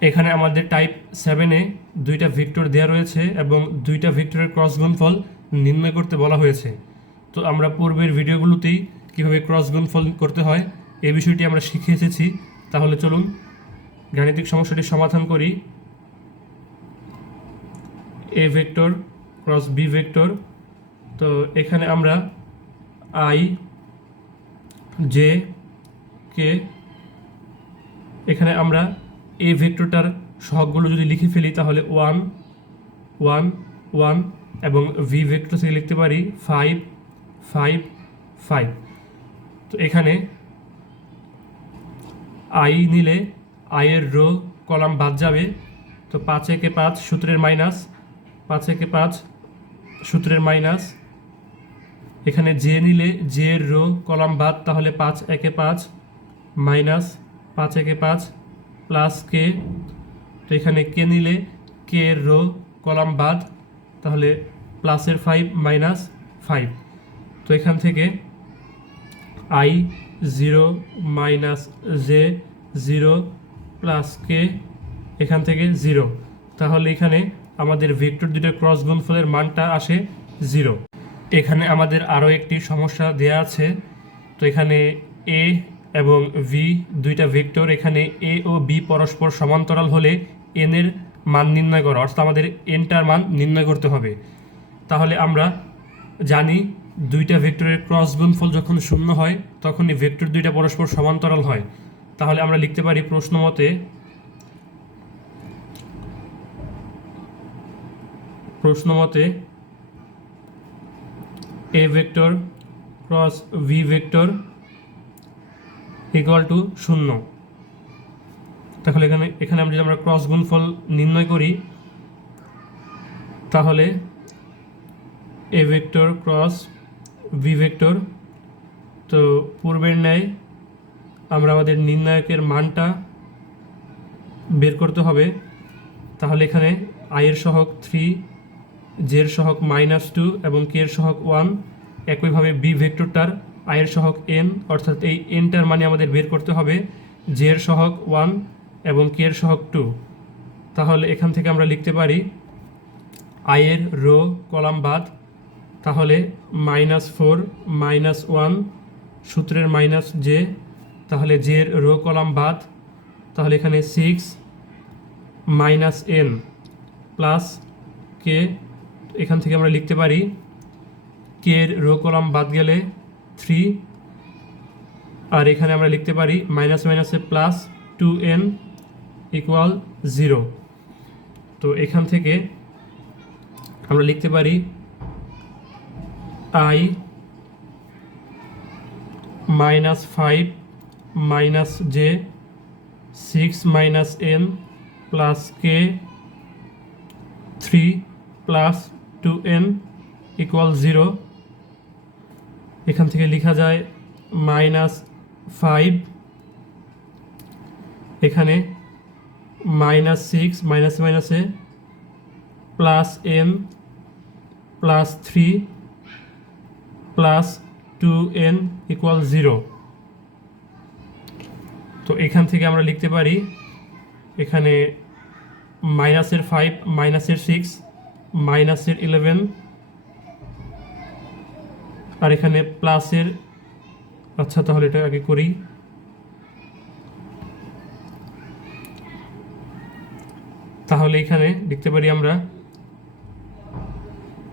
এখানে আমাদের টাইপ 7-এ দুইটা ভেক্টর দেওয়া রয়েছে এবং দুইটা ভেক্টরের ক্রস গুণফল নির্ণয় করতে বলা হয়েছে। তো আমরা পূর্বের ভিডিওগুলোতেই কীভাবে ক্রস গুণফল করতে হয় এই বিষয়টি আমরা শিখে এসেছি। তাহলে চলুন গাণিতিক সমস্যাটি সমাধান করি। A vector cross B vector, তো এখানে আমরা i j k, এখানে আমরা এই ভেক্টরটার সহগগুলো যদি লিখে ফেলি তাহলে 1 1 1 এবং ভি ভেক্টর থেকে লিখতে পারি 5 5 5। তো এখানে i নিলে i এর রো কলাম বাদ যাবে। তো 5 একে 5 সূত্রের মাইনাস, 5 একে 5 সূত্রের মাইনাস। এখানে জে নিলে জে এর রো কলাম বাদ, তাহলে 5 একে 5 মাইনাস 5 একে 5 প্লাস কে। তো এখানে কে নিলে কে এর রো কলাম বাদ, তাহলে প্লাসের 5 মাইনাস 5। তো এখান থেকে i 0 মাইনাস জে 0 প্লাস কে, এখান থেকে 0। তাহলে এখানে আমাদের ভেক্টর দুটোর ক্রস গুণফলের মানটা আসে 0। এখানে আমাদের আরও একটি সমস্যা দেয়া আছে। তো এখানে এ এবং ভি দুইটা ভেক্টর, এখানে এ ও বি পরস্পর সমান্তরাল হলে এন এর মান নির্ণয় করো, অর্থাৎ আমাদের এনটার মান নির্ণয় করতে হবে। তাহলে আমরা জানি দুইটা ভেক্টরের ক্রস গুণফল যখন 0 হয় তখনই ভেক্টর দুইটা পরস্পর সমান্তরাল হয়। তাহলে আমরা লিখতে পারি প্রশ্নমতে A vector cross V vector equal to 0। তাহলে এখানে আমরা যদি আমরা ক্রস গুণফল নির্ণয় করি তাহলে A vector cross V vector, তো পূর্বের ন্যায় আমরা আমাদের নির্ণায়কের মানটা বের করতে হবে। তাহলে এখানে আই এর সহগ 3, জে এর সহগ -2 এবং কে এর সহগ 1। একইভাবে বি ভেক্টরটার আই এর সহগ n, অর্থাৎ এই এনটার মানে আমাদের বের করতে হবে জে এর সহগ 1 এবং কে এর সহগ 2। তাহলে এখান থেকে আমরা লিখতে পারি আই এর রো কলাম বাদ, তাহলে -4 -1 সূত্রের মাইনাস জে, তাহলে জে এর রো কলাম বাদ, তাহলে এখানে 6 -n প্লাস কে, এখান থেকে আমরা লিখতে পারি কে এর রো কলাম বাদ গেলে 3, আর এখানে আমরা লিখতে পারি মাইনাস মাইনাসে প্লাস 2n ইকুয়াল 0। তো এখান থেকে আমরা লিখতে পারি i -5 j 6 n plus K 3 plus 2n equal 0। এখান থেকে লেখা যায় -5, এখানে -6 মাইনাসে plus n plus 3 plus 2n equal 0। তো এখান থেকে আমরা লিখতে পারি এখানে -5 -6 -11, আর এখানে প্লাসের, আচ্ছা তাহলে এটা আগে করি। তাহলে এখানে লিখতে পারি আমরা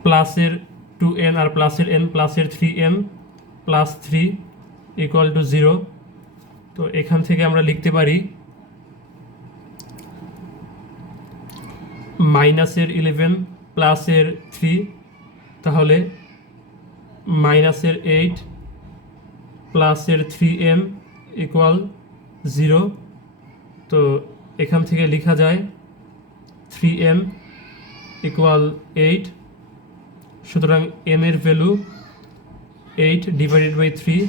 প্লাসের 2n আর প্লাসের n প্লাসের 3n প্লাস 3 ইকুয়াল টু 0। তো এখান থেকে আমরা লিখতে পারি -11 প্লাসের 3, তাহলে -8 প্লাসের 3n ইকুয়াল 0। তো এখান থেকে লেখা যায় 3n ইকুয়াল 8। সুতরাং n এর ভ্যালু 8/3।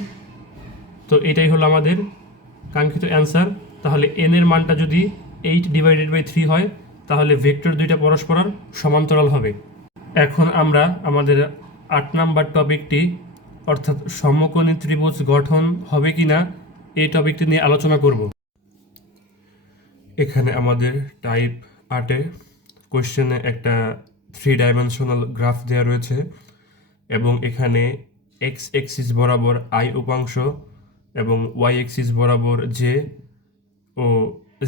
তো এটাই হলো আমাদের কাঙ্ক্ষিত অ্যান্সার। তাহলে n এর মানটা যদি 8/3 হয় তাহলে ভেক্টর দুইটা পরস্পরের সমান্তরাল হবে। এখন আমরা আমাদের 8 নাম্বার টপিকটি অর্থাৎ সমকোণী ত্রিভুজ গঠন হবে কিনা এই টপিকটি নিয়ে আলোচনা করব। এখানে আমাদের টাইপ 8-এ কোশ্চেনে একটা 3 ডাইমেনশনাল গ্রাফ দেওয়া রয়েছে এবং এখানে এক্স এক্সিস বরাবর আই উপাংশ এবং ওয়াই এক্সিস বরাবর জে ও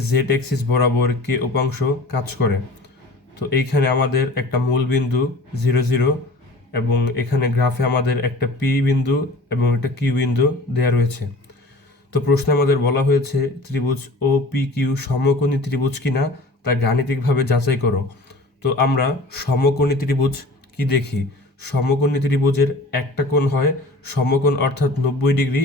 জেড এক্সিস বরাবর কে উপাংশ কাজ করে। তো এইখানে আমাদের একটা মূল বিন্দু 0 0 এবং এখানে গ্রাফে আমাদের একটা পি বিন্দু এবং একটা কিউ বিন্দু দেওয়া রয়েছে। তো প্রশ্নে আমাদের বলা হয়েছে ত্রিভুজ ও পি কিউ সমকোণী ত্রিভুজ কিনা তা গাণিতিকভাবে যাচাই করো। তো আমরা সমকোণী ত্রিভুজ কি দেখি, সমকোণী ত্রিভুজের একটা কোণ হয় সমকোণ অর্থাৎ 90 ডিগ্রি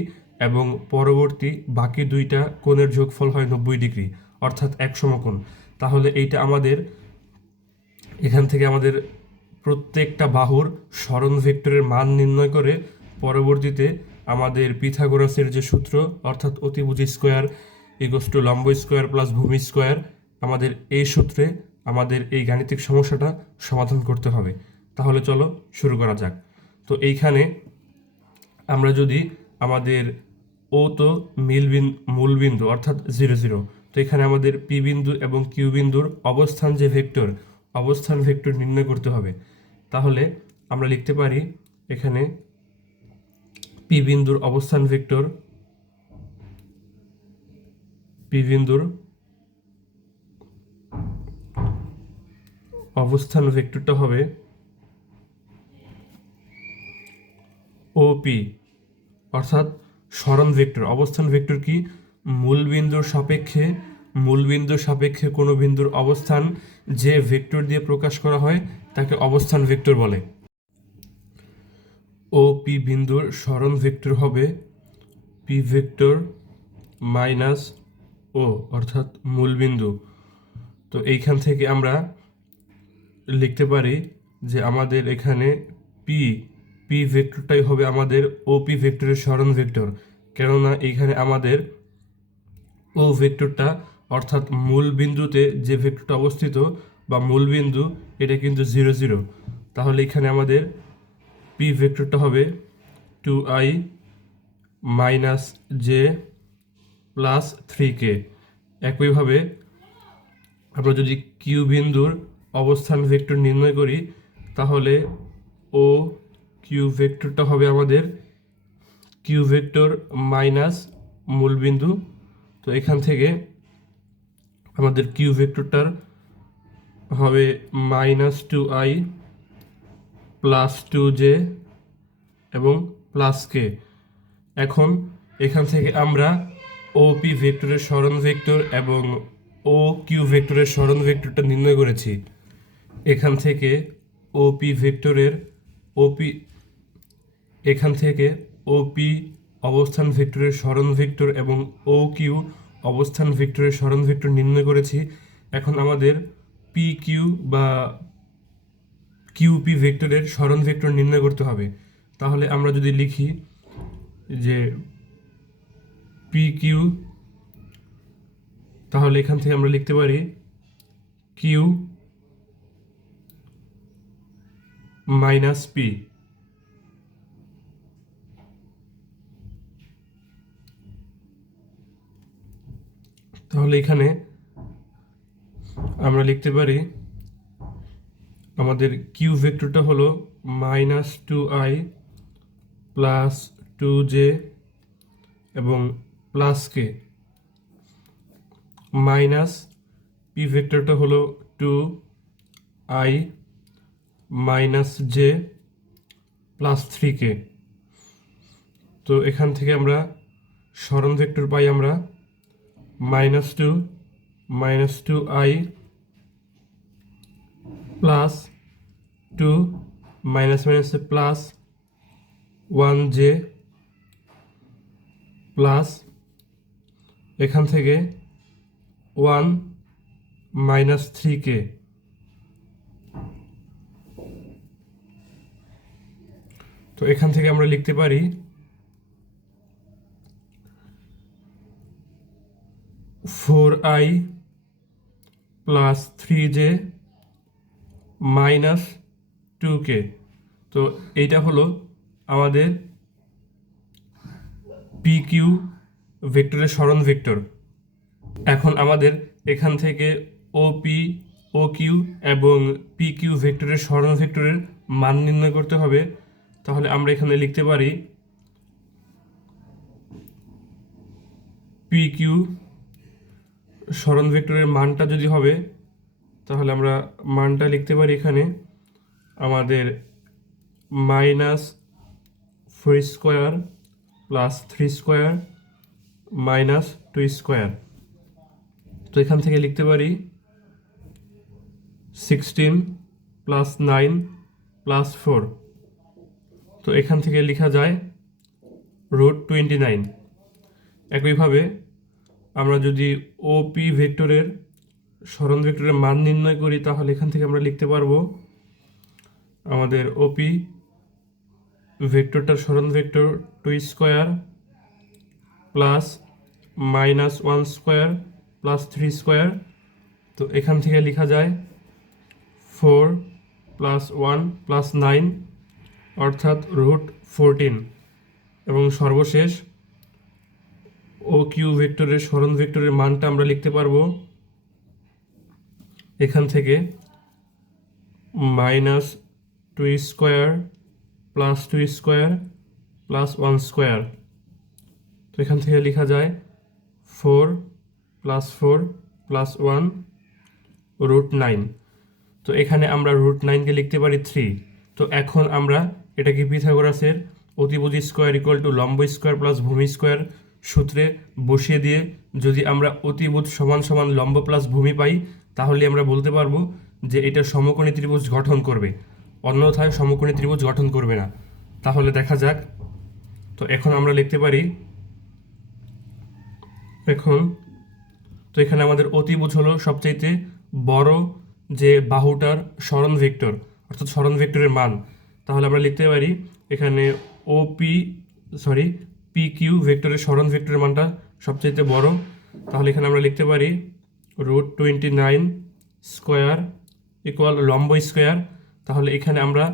এবং পরবর্তী বাকি দুইটা কোণের যোগফল হয় 90 ডিগ্রি অর্থাৎ এক সমকোণ। তাহলে এইটা আমাদের এখান থেকে আমাদের প্রত্যেকটা বাহুর সরণ ভেক্টরের মান নির্ণয় করে পরবর্তীতে আমাদের পিথাগোরাসের যে সূত্র অর্থাৎ অতিভুজ স্কোয়ার ইকুয়ালস টু লম্ব স্কোয়ার প্লাস ভূমি স্কোয়ার, আমাদের এই সূত্রে আমাদের এই গাণিতিক সমস্যাটা সমাধান করতে হবে। তাহলে চলো শুরু করা যাক। তো এইখানে আমরা যদি আমাদের ও তো মূল বিন্দু অর্থাৎ 0 0, তো এখানে আমাদের পি বিন্দু এবং কিউ বিন্দুর অবস্থান যে ভেক্টর অবস্থান ভেক্টর নির্ণয় করতে হবে। তাহলে আমরা লিখতে পারি এখানে পি বিন্দুর অবস্থান ভেক্টর, পি বিন্দুর অবস্থান ভেক্টরটা হবে ওপি অর্থাৎ সরণ ভেক্টর। অবস্থান ভেক্টর কি, মূল বিন্দুর সাপেক্ষে কোনো বিন্দুর অবস্থান যে ভেক্টর দিয়ে প্রকাশ করা হয় তাকে অবস্থান ভেক্টর বলে। ও পি বিন্দুর সরণ ভেক্টর হবে পি ভেক্টর মাইনাস ও অর্থাৎ মূল বিন্দু। তো এইখান থেকে আমরা লিখতে পারি যে আমাদের এখানে পি ভেক্টরটাই হবে আমাদের ওপি ভেক্টরের সরণ ভেক্টর, কেননা এইখানে আমাদের ও ভেক্টরটা অর্থাৎ মূল বিন্দুতে যে ভেক্টরটা অবস্থিত বা মূল বিন্দু এটা কিন্তু 0 0। তাহলে এখানে আমাদের পি ভেক্টরটা হবে 2i minus J plus 3k। একইভাবে আমরা যদি কিউ বিন্দুর অবস্থান ভেক্টর নির্ণয় করি তাহলে ও কিউ ভেক্টরটা হবে আমাদের কিউ ভেক্টর মাইনাস মূল বিন্দু। তো এখান থেকে আমাদের কিউ ভেক্টরটার হবে -2i প্লাস 2j এবং প্লাস কে। এখন এখান থেকে আমরা ওপি ভেক্টরের সরণ ভেক্টর এবং ও কিউ ভেক্টরের সরণ ভেক্টরটা নির্ণয় করেছি। এখান থেকে ওপি ভেক্টরের ওপি এখান থেকে ওপি অবস্থান ভেক্টরের সরণ ভেক্টর এবং ও কিউ অবস্থান ভেক্টরের সরণ ভেক্টর নির্ণয় করেছি। এখন আমাদের পি কিউ বা কিউপি ভেক্টরের সরণ ভেক্টর নির্ণয় করতে হবে। তাহলে আমরা যদি লিখি যে পি কিউ, তাহলে এখান থেকে আমরা লিখতে পারি কিউ মাইনাস পি। তাহলে এখানে আমরা লিখতে পারি আমাদের কিউ ভেক্টরটা হলো -2i প্লাস 2j এবং প্লাস কে, মাইনাস পি ভেক্টরটা হলো 2i minus J plus 3k। তো এখান থেকে আমরা সরণ ভেক্টর পাই আমরা -2i প্লাস 2 মাইনাস মাইনাসে প্লাস 1j প্লাস এখান থেকে 1 মাইনাস 3k। তো এখান থেকে আমরা লিখতে পারি 4i plus 3j minus 2k। তো এইটা হলো আমাদের পি কিউ ভেক্টরের সরণ ভেক্টর। এখন আমাদের এখান থেকে ও কিউ এবং পি কিউ ভেক্টরের সরণ ভেক্টরের মান নির্ণয় করতে হবে। তাহলে আমরা এখানে লিখতে পারি পি কিউ সরণ ভেক্টরের মানটা যদি হবে তাহলে আমরা মানটা লিখতে পারি এখানে আমাদের -4 square plus 3 square minus 2 square. তো এখান থেকে লিখতে পারি 16 প্লাস 9 প্লাস 4। তো এখান থেকে লেখা যায় √29। একইভাবে আমরা যদি ওপি ভেক্টরের সরণ ভেক্টরের মান নির্ণয় করি তাহলে এখান থেকে আমরা লিখতে পারবো আমাদের ওপি ভেক্টরটার সরণ vector 2 square plus -1 square plus 3 square. তো এখান থেকে লেখা যায় 4 প্লাস 1 প্লাস 9 অর্থাৎ √14। এবং সর্বশেষ ও কিউ ভেক্টরের সরণ ভেক্টরের মানটা আমরা লিখতে পারবো এখান থেকে -2 square plus 2 square plus 1 square. তো এখান থেকে লেখা যায় 4 প্লাস 4 প্লাস 1 √9। তো এখানে আমরা √9কে লিখতে পারি 3। তো এখন আমরা এটাকে পিথাগোরাসের অতিভুজ স্কোয়ার ইকুয়াল টু লম্ব স্কোয়ার প্লাস ভূমি স্কোয়ার সূত্রে বসিয়ে দিয়ে যদি আমরা অতিভুজ সমান সমান লম্ব প্লাস ভূমি পাই তাহলে আমরা বলতে পারবো যে এটা সমকোণী ত্রিভুজ গঠন করবে, অন্যথায় সমকোণী ত্রিভুজ গঠন করবে না। তাহলে দেখা যাক। তো এখন আমরা লিখতে পারি তো এখানে আমাদের অতিভুজ হলো সবচাইতে বড় যে বাহুটার সরণ ভেক্টর অর্থাৎ সরণ ভেক্টরের মান। তাহলে আমরা লিখতে পারি এখানে পি কিউ ভেক্টরের সরণ ভেক্টরের মানটা সবচাইতে বড়। তাহলে এখানে আমরা লিখতে পারি √29 স্কোয়ার ইকুয়াল লম্ব স্কোয়ার। তাহলে এখানে আমরা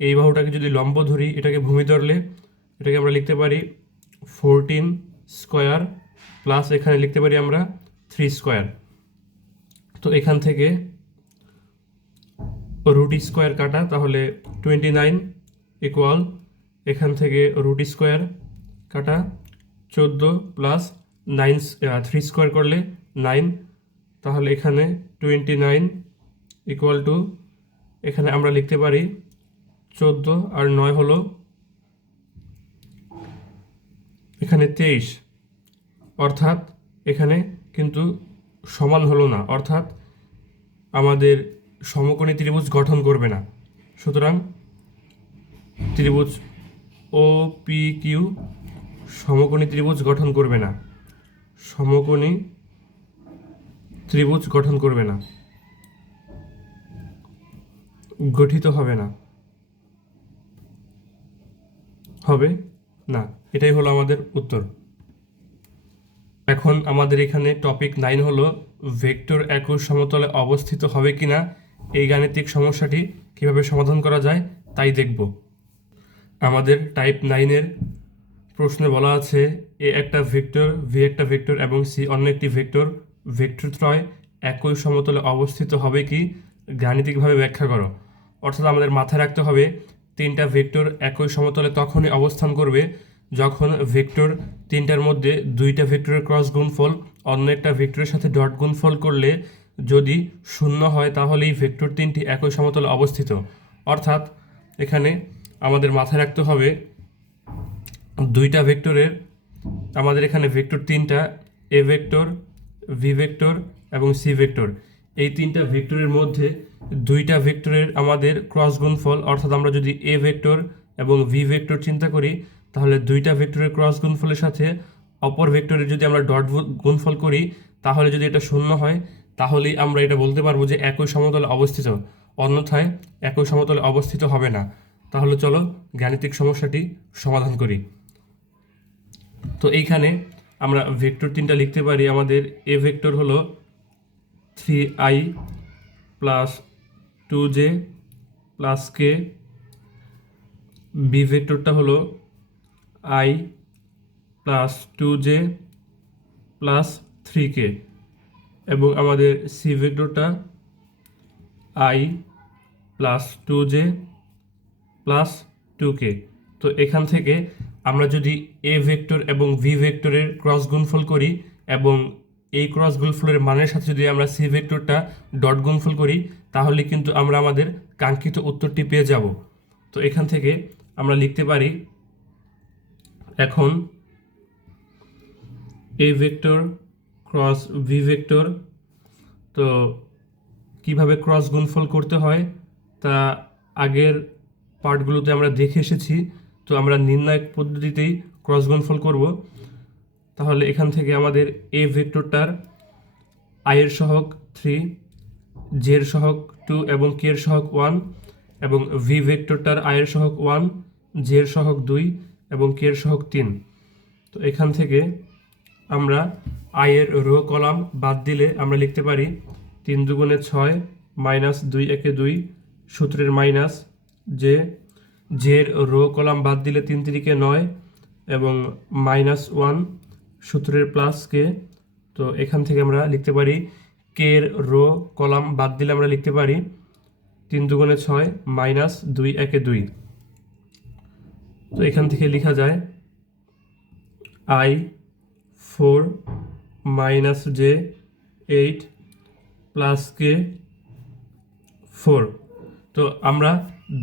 এই বাহুটাকে যদি লম্ব ধরি, এটাকে ভূমি ধরলে এটাকে আমরা লিখতে পারি 14 স্কোয়ার প্লাস এখানে লিখতে পারি আমরা 3 স্কোয়ার। তো এখান থেকে রুট স্কোয়ার কাটা, তাহলে 29 ইকুয়াল এখান থেকে রুট স্কোয়ার কাটা 14 প্লাস 9 3 স্কোয়ার করলে 9। তাহলে এখানে 29 ইকুয়াল টু এখানে আমরা লিখতে পারি 14 আর 9 হলো এখানে 23, অর্থাৎ এখানে কিন্তু সমান হলো না, অর্থাৎ আমাদের সমকোণী ত্রিভুজ গঠন করবে না। সুতরাং ত্রিভুজ OPQ সমকোণী ত্রিভুজ গঠন করবে না, সমকোণী ত্রিভুজ গঠন করবে না, গঠিত হবে না, হবে না। এটাই হলো আমাদের উত্তর। এখন আমাদের এখানে টপিক 9 হলো ভেক্টর একই সমতলে অবস্থিত হবে কিনা এই গাণিতিক সমস্যাটি কিভাবে সমাধান করা যায় তাই দেখব। আমাদের টাইপ 9-এর প্রশ্নে বলা আছে এ একটা ভেক্টর, ভি একটা ভেক্টর এবং সি অন্য একটি ভেক্টর, ভেক্টরত্রয় একই সমতলে অবস্থিত হবে কি গাণিতিকভাবে ব্যাখ্যা করো। অর্থাৎ আমাদের মাথায় রাখতে হবে তিনটা ভেক্টর একই সমতলে তখনই অবস্থান করবে যখন ভেক্টর তিনটার মধ্যে দুইটা ভেক্টরের ক্রস গুণফল অন্য একটা ভেক্টরের সাথে ডট গুণফল করলে যদি শূন্য হয় তাহলেই ভেক্টর তিনটি একই সমতলে অবস্থিত। অর্থাৎ এখানে আমাদের মাথায় রাখতে হবে দুইটা ভেক্টরের, আমাদের এখানে ভেক্টর তিনটা, এ ভেক্টর, ভি ভেক্টর এবং সি ভেক্টর। এই তিনটা ভেক্টরের মধ্যে দুইটা ভেক্টরের আমাদের ক্রস গুণফল, অর্থাৎ আমরা যদি এ ভেক্টর এবং ভি ভেক্টর চিন্তা করি তাহলে দুইটা ভেক্টরের ক্রস গুণফলের সাথে অপর ভেক্টরের যদি আমরা ডট গুণফল করি তাহলে যদি এটা শূন্য হয় তাহলেই আমরা এটা বলতে পারবো যে একই সমতলে অবস্থিত, অন্যথায় একই সমতলে অবস্থিত হবে না। তাহলে চলো গাণিতিক সমস্যাটি সমাধান করি। তো এইখানে আমরা ভেক্টর তিনটা লিখতে পারি। আমাদের এ ভেক্টর হলো 3i plus 2j plus k, B ভেক্টরটা হলো i plus 2j plus 3k এবং আমাদের সি ভেক্টরটা i plus 2j plus 2k। তো এখান থেকে আমরা যদি এ ভেক্টর এবং ভি ভেক্টরের ক্রস গুণফল করি এবং এই ক্রস গুণফলের মানের সাথে যদি আমরা সি ভেক্টরটা ডট গুণফল করি তাহলে কিন্তু আমরা আমাদের কাঙ্ক্ষিত উত্তরটি পেয়ে যাব। তো এখান থেকে আমরা লিখতে পারি এখন এ ভেক্টর ক্রস ভি ভেক্টর। তো কিভাবে ক্রস গুণফল করতে হয় তা আগের পার্টগুলোতে আমরা দেখে এসেছি। তো আমরা নির্ণায়ক পদ্ধতিতেই ক্রস গুণফল করব। তাহলে এখান থেকে আমাদের এ ভেক্টরটার আই এর সহগ 3, জে এর সহগ 2 এবং কে এর সহগ 1 এবং ভি ভেক্টরটার আই এর সহগ 1, জে এর সহগ 2 এবং কে এর সহগ 3। তো এখান থেকে আমরা আই এর রো কলাম বাদ দিলে আমরা লিখতে পারি 3 দুগুণে 6 মাইনাস 2 একে 2 সূত্রের মাইনাস জে এর রো কলাম বাদ দিলে 3 তিরিকে 9 এবং মাইনাস 1 সূত্রের প্লাস কে। তো এখান থেকে আমরা লিখতে পারি কে এর রো কলাম বাদ দিলে আমরা লিখতে পারি 3 দুগুণে 6 মাইনাস 2 একে 2। তো এখান থেকে লেখা যায় i 4 মাইনাস জে 8 প্লাস কে 4। তো আমরা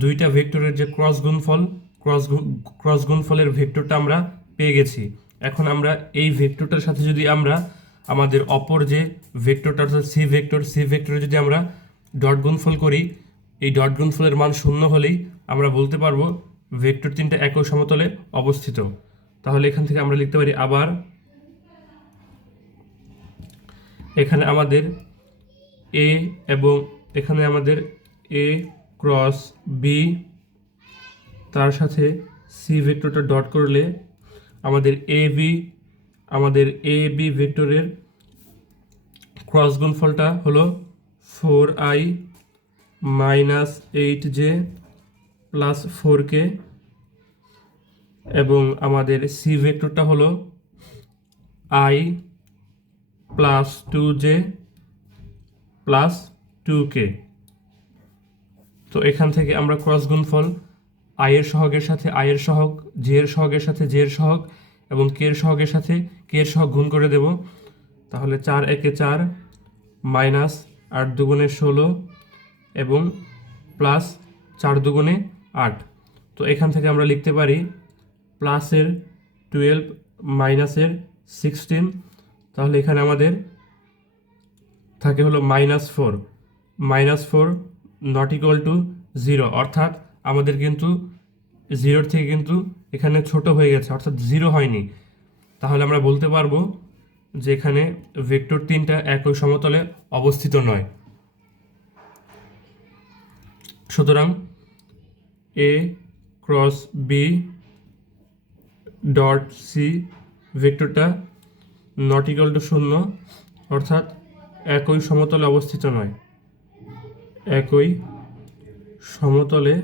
দুইটা ভেক্টরের যে ক্রস গুণফলের ভেক্টরটা আমরা পেয়ে গেছি। এখন আমরা এই ভেক্টরটার সাথে যদি আমরা আমাদের অপর যে ভেক্টরটা অর্থাৎ সি ভেক্টরে যদি আমরা ডট গুণফল করি, এই ডট গুণফলের মান শূন্য হলেই আমরা বলতে পারবো ভেক্টর তিনটা একই সমতলে অবস্থিত। তাহলে এখান থেকে আমরা লিখতে পারি আবার এখানে আমাদের এ এবং এখানে আমাদের এ ক্রস বি তার সাথে সি ভেক্টরটা ডট করলে আমাদের এ বি ভেক্টরের ক্রস গুণফলটা হলো 4i minus 8j plus 4k, এবং আমাদের সি ভেক্টরটা হলো i plus 2j plus 2k। তো এখান থেকে আমরা ক্রস গুণফল i এর সহগের সাথে i এর সহগ, j এর সহগের সাথে j এর সহগ এবং k এর সহগের সাথে k এর সহগ গুণ করে দেব। তাহলে 4 একে 4 মাইনাস 8 দুগুণে 16 এবং প্লাস 4 দুগুণে 8। তো এখান থেকে আমরা লিখতে পারি প্লাসের 12 মাইনাসের 16। তাহলে এখানে আমাদের থাকে হলো -4, -4 নট ইকুয়াল টু 0, অর্থাৎ আমাদের কিন্তু 0 থেকে কিন্তু এখানে ছোট হয়ে গেছে, অর্থাৎ 0 হয়নি। তাহলে আমরা বলতে পারবো যে এখানে ভেক্টর 3টা একই সমতলে অবস্থিত নয়। সুতরাং A cross B dot C ভেক্টরটা নট ইকুয়াল টু 0, অর্থাৎ একই সমতলে অবস্থিত নয়, একই সমতলে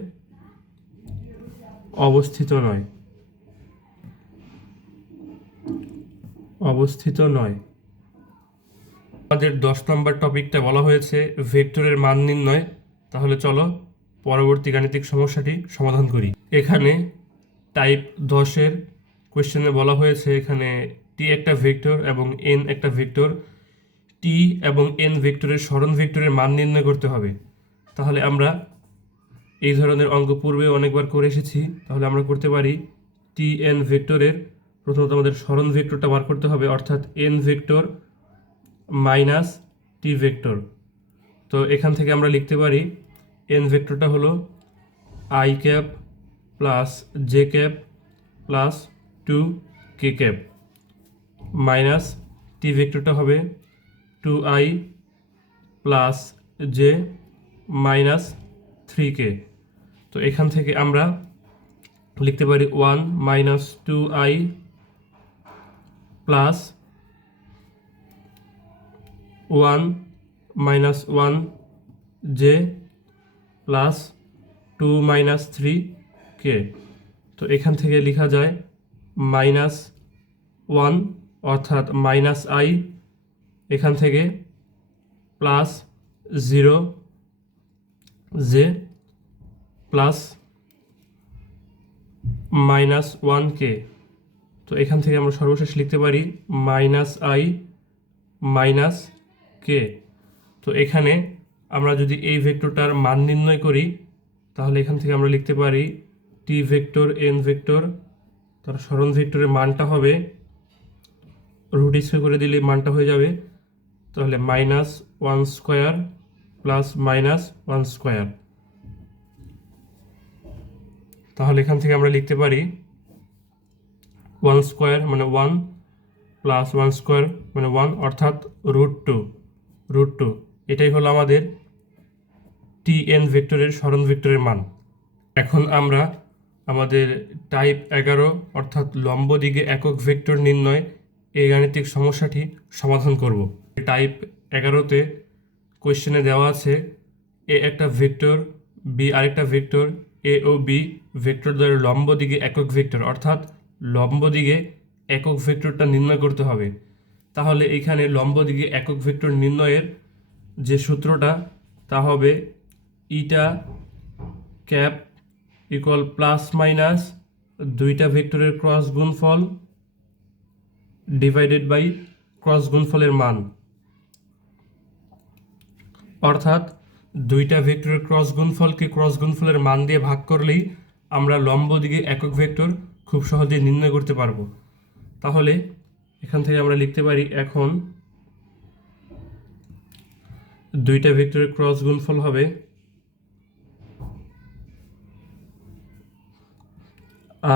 অবস্থিত নয়, আমাদের 10 নম্বর টপিকটা বলা হয়েছে ভেক্টরের মান নির্ণয়। তাহলে চলো পরবর্তী গাণিতিক সমস্যাটি সমাধান করি। এখানে টাইপ 10-এর কোয়েশ্চেনে বলা হয়েছে এখানে টি একটা ভেক্টর এবং এন একটা ভেক্টর, টি এবং এন ভেক্টরের সরণ ভেক্টরের মান নির্ণয় করতে হবে। তাহলে আমরা এই ধরনের অঙ্ক পূর্বে অনেকবার করে এসেছি, তাহলে আমরা করতে পারি টি এন ভেক্টরের প্রথমত আমাদের সরণ ভেক্টরটা বার করতে হবে, অর্থাৎ N vector minus T vector. তো এখান থেকে আমরা লিখতে পারি এন ভেক্টরটা হলো I cap plus J cap plus 2k cap, minus T ভেক্টরটা হবে 2i plus J minus 3k। তো এখান থেকে আমরা লিখতে পারি 1 minus 2i plus 1 minus 1j plus 2 minus 3k। তো এখান থেকে লেখা যায় -1 অর্থাৎ মাইনাস i, এখান থেকে প্লাস 0j প্লাস -1k। তো এখান থেকে আমরা সর্বশেষ লিখতে পারি -i মাইনাস কে। তো এখানে আমরা যদি এই ভেক্টরটার মান নির্ণয় করি তাহলে এখান থেকে আমরা লিখতে পারি টি ভেক্টর এন ভেক্টর, তার সরণ ভেক্টরের মানটা হবে রুট স্কয়ার করে দিলে মানটা হয়ে যাবে, তাহলে -1 স্কয়ার প্লাস -1 স্কয়ার। তাহলে এখান থেকে আমরা লিখতে পারি 1 স্কয়ার মানে 1 প্লাস 1 স্কয়ার মানে 1, অর্থাৎ √2। এটাই হলো আমাদের টি এন ভেক্টরের সরণ ভেক্টরের মান। এখন আমরা আমাদের টাইপ 11 অর্থাৎ লম্ব দিকে একক ভেক্টর নির্ণয় এই গাণিতিক সমস্যাটি সমাধান করব। টাইপ 11তে কোয়েশ্চেনে দেওয়া আছে এ একটা ভেক্টর, বি আরেকটা ভেক্টর, এ ও বি ভেক্টর দ্বয়ের লম্ব দিকে একক ভেক্টর, অর্থাৎ লম্ব দিকে একক ভেক্টরটা নির্ণয় করতে হবে। তাহলে এখানে লম্ব দিকে একক ভেক্টর নির্ণয়ের যে সূত্রটা তা হবে ইটা ক্যাপ ইকুয়াল প্লাস মাইনাস দুইটা ভেক্টরের ক্রস গুণফল ডিভাইডেড বাই ক্রস গুণফলের মান, অর্থাৎ দুইটা ভেক্টরের ক্রস গুণফলকে ক্রস গুণফলের মান দিয়ে ভাগ করলেই আমরা লম্ব দিকে একক ভেক্টর খুব সহজে নির্ণয় করতে পারবো। তাহলে এখান থেকে আমরা লিখতে পারি এখন দুইটা ভেক্টরের ক্রস গুণফল হবে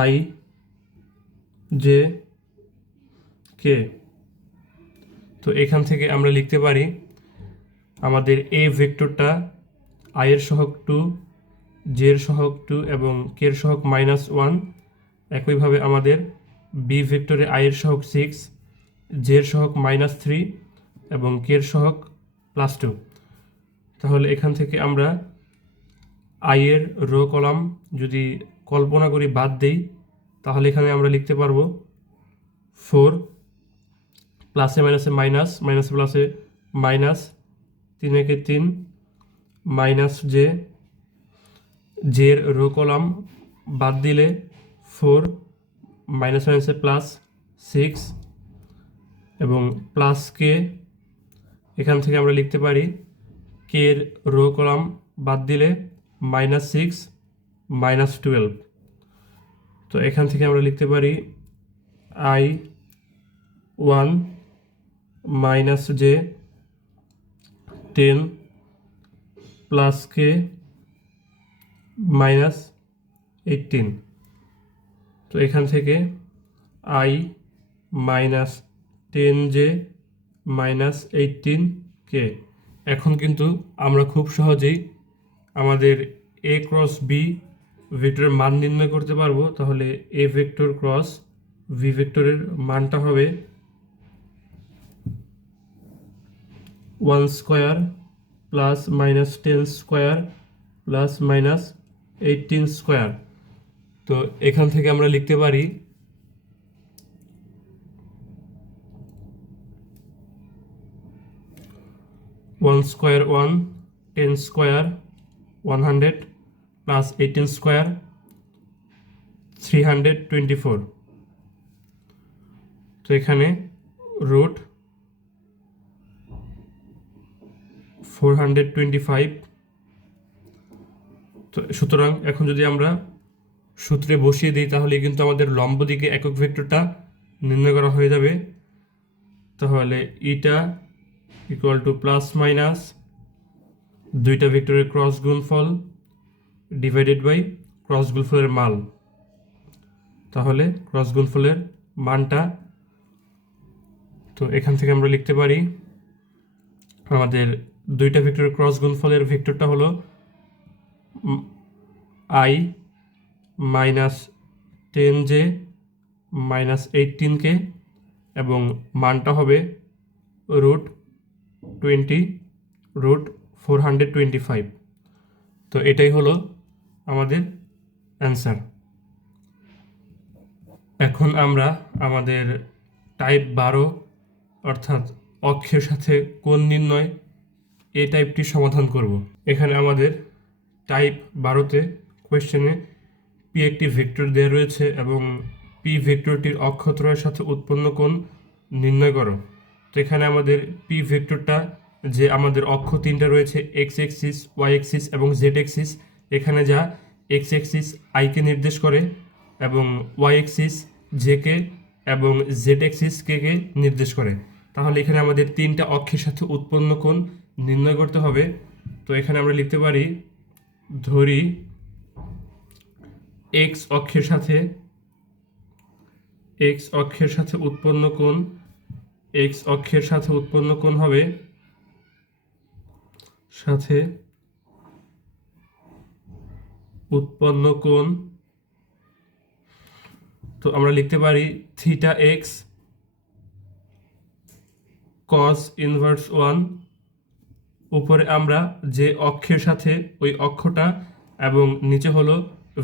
i j k। তো এখান থেকে আমরা লিখতে পারি আমাদের এ ভেক্টরটা i এর সহগ 2, j এর সহগ 2 এবং k এর সহগ -1। একইভাবে আমাদের বি ভেক্টরে i এর সহগ 6, j এর সহগ -3 এবং কে এর সহগ +2। তাহলে এখান থেকে আমরা আই এর রো কলাম যদি কল্পনা করি বাদ দেই, তাহলে এখানে আমরা লিখতে পারবো 4 প্লাসে মাইনাসে মাইনাস, মাইনাসে প্লাসে মাইনাস, 3 একে 3 মাইনাস জে এর রো কলাম বাদ দিলে 4 মাইনাস মাইনাসে +6 এবং প্লাস কে, এখান থেকে আমরা লিখতে পারি কে এর রো কলাম বাদ দিলে -6 -12। তো এখান থেকে আমরা লিখতে পারি I1 মাইনাস জে 10 প্লাস কে -18। তো এখান থেকে I মাইনাস 10 জে -18 কে। এখন কিন্তু আমরা খুব সহজেই আমাদের এ ক্রস বি ভেক্টরের মান নির্ণয় করতে পারবো। তাহলে এ ভেক্টর ক্রস ভি ভেক্টরের মানটা হবে 1 square plus minus 10 square plus minus 18 square. তো এখান থেকে আমরা লিখতে পারি 1 স্কোয়ার 1, 10 স্কোয়ার 100 প্লাস 18 স্কোয়ার 324। তো এখানে রুট 425। তো সুতরাং এখন যদি আমরা সূত্রে বসিয়ে দিই তাহলে কিন্তু আমাদের লম্ব দিকে একক ভেক্টরটা নির্ণয় করা হয়ে যাবে। তাহলে ইটা ইকুয়াল টু প্লাস মাইনাস দুইটা ভেক্টরের ক্রস গুণফল ডিভাইডেড বাই ক্রস গুণফলের মান। তাহলে ক্রস গুণফলের মানটা, তো এখান থেকে আমরা লিখতে পারি আমাদের দুইটা ভেক্টরের ক্রস গুণফলের ভেক্টরটা হলো I মাইনাস 10 জে মাইনাস 18 কে এবং মানটা হবে √425। তো এটাই হলো আমাদের অ্যান্সার। এখন আমরা আমাদের টাইপ 12 অর্থাৎ অক্ষের সাথে কোণ নির্ণয় এই টাইপটি সমাধান করব। এখানে আমাদের টাইপ 12তে কোয়েশ্চেনে পি একটি ভেক্টর দেওয়া রয়েছে এবং পি ভেক্টরটির অক্ষত্রয়ের সাথে উৎপন্ন কোণ নির্ণয় করো। তো এখানে আমাদের পি ভেক্টরটা যে আমাদের অক্ষ তিনটা রয়েছে এক্স এক্সিস, ওয়াই এক্সিস এবং জেড এক্সিস, এখানে যা এক্স এক্সিস আইকে নির্দেশ করে এবং ওয়াই এক্সিস জেকে এবং জেড এক্সিস কে নির্দেশ করে। তাহলে এখানে আমাদের তিনটা অক্ষের সাথে উৎপন্ন কোণ নির্ণয় করতে হবে। তো এখানে আমরা লিখতে পারি, ধরি এক্স অক্ষের সাথে উৎপন্ন কোণ হবে তো আমরা লিখতে পারি থিটা এক্স কস ইনভার্স 1। উপরে আমরা যে অক্ষের সাথে ওই অক্ষটা এবং নিচে হলো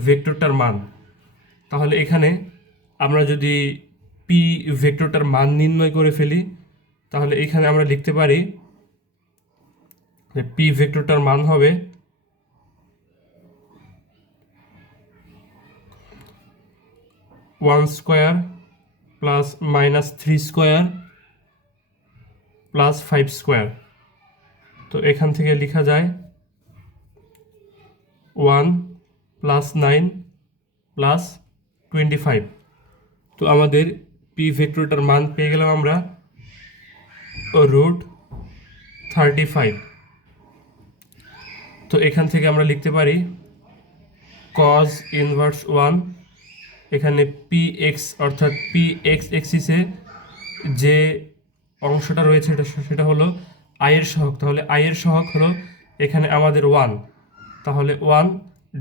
ভেক্টরটার মান। তাহলে এখানে আমরা যদি পি ভেক্টরটার মান নির্ণয় করে ফেলি তাহলে এখানে আমরা লিখতে পারি যে পি ভেক্টরটার মান হবে 1 square plus minus 3 square plus 5 square. তো এখান থেকে লেখা যায় 1 প্লাস 9 প্লাস 25। তো আমাদের পি ভেক্টরটার মান পেয়ে গেলাম আমরা √35। তো এখান থেকে আমরা লিখতে পারি cos ইনভার্স 1, এখানে পি এক্স অর্থাৎ পি এক্স এক্সিসে যে অংশটা রয়েছে সেটা হলো আয়ের সহগ। তাহলে আয়ের সহগ হলো এখানে আমাদের 1। তাহলে 1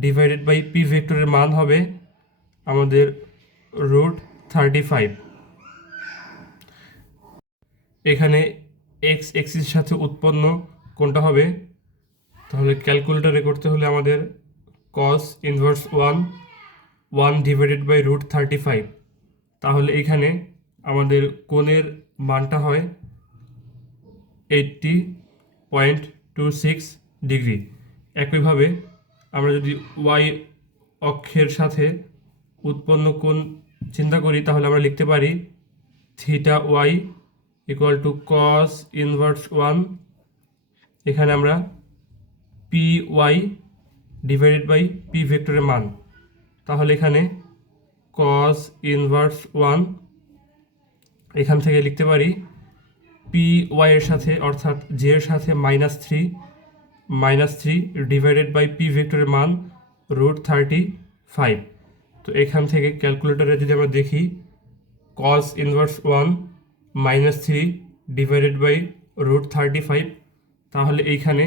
ডিভাইডেড বাই পি ভেক্টরের মান হবে আমাদের √35। এখানে এক্স এক্সিসের সাথে উৎপন্ন কোনটা হবে? তাহলে ক্যালকুলেটরে করতে হলে আমাদের cos inverse one divided by √35। তাহলে এখানে আমাদের কোণের মানটা হয় 80.26 ডিগ্রি। একইভাবে আমরা যদি ওয়াই অক্ষের সাথে উৎপন্ন কোণ চিন্তা করি তাহলে আমরা লিখতে পারি theta Y equal to cos inverse 1, এখানে আমরা P Y divided by P ভেক্টরের মান। তাহলে এখানে কস ইনভার্স 1 এখান থেকে লিখতে পারি পি ওয়াই এর সাথে অর্থাৎ জে এর সাথে -3 ডিভাইডেড বাই পি ভেক্টরের মান √35। তো এখান থেকে ক্যালকুলেটরে যদি আমরা দেখি কস ইনভার্স 1 -3 ডিভাইডেড বাই √35, তাহলে এইখানে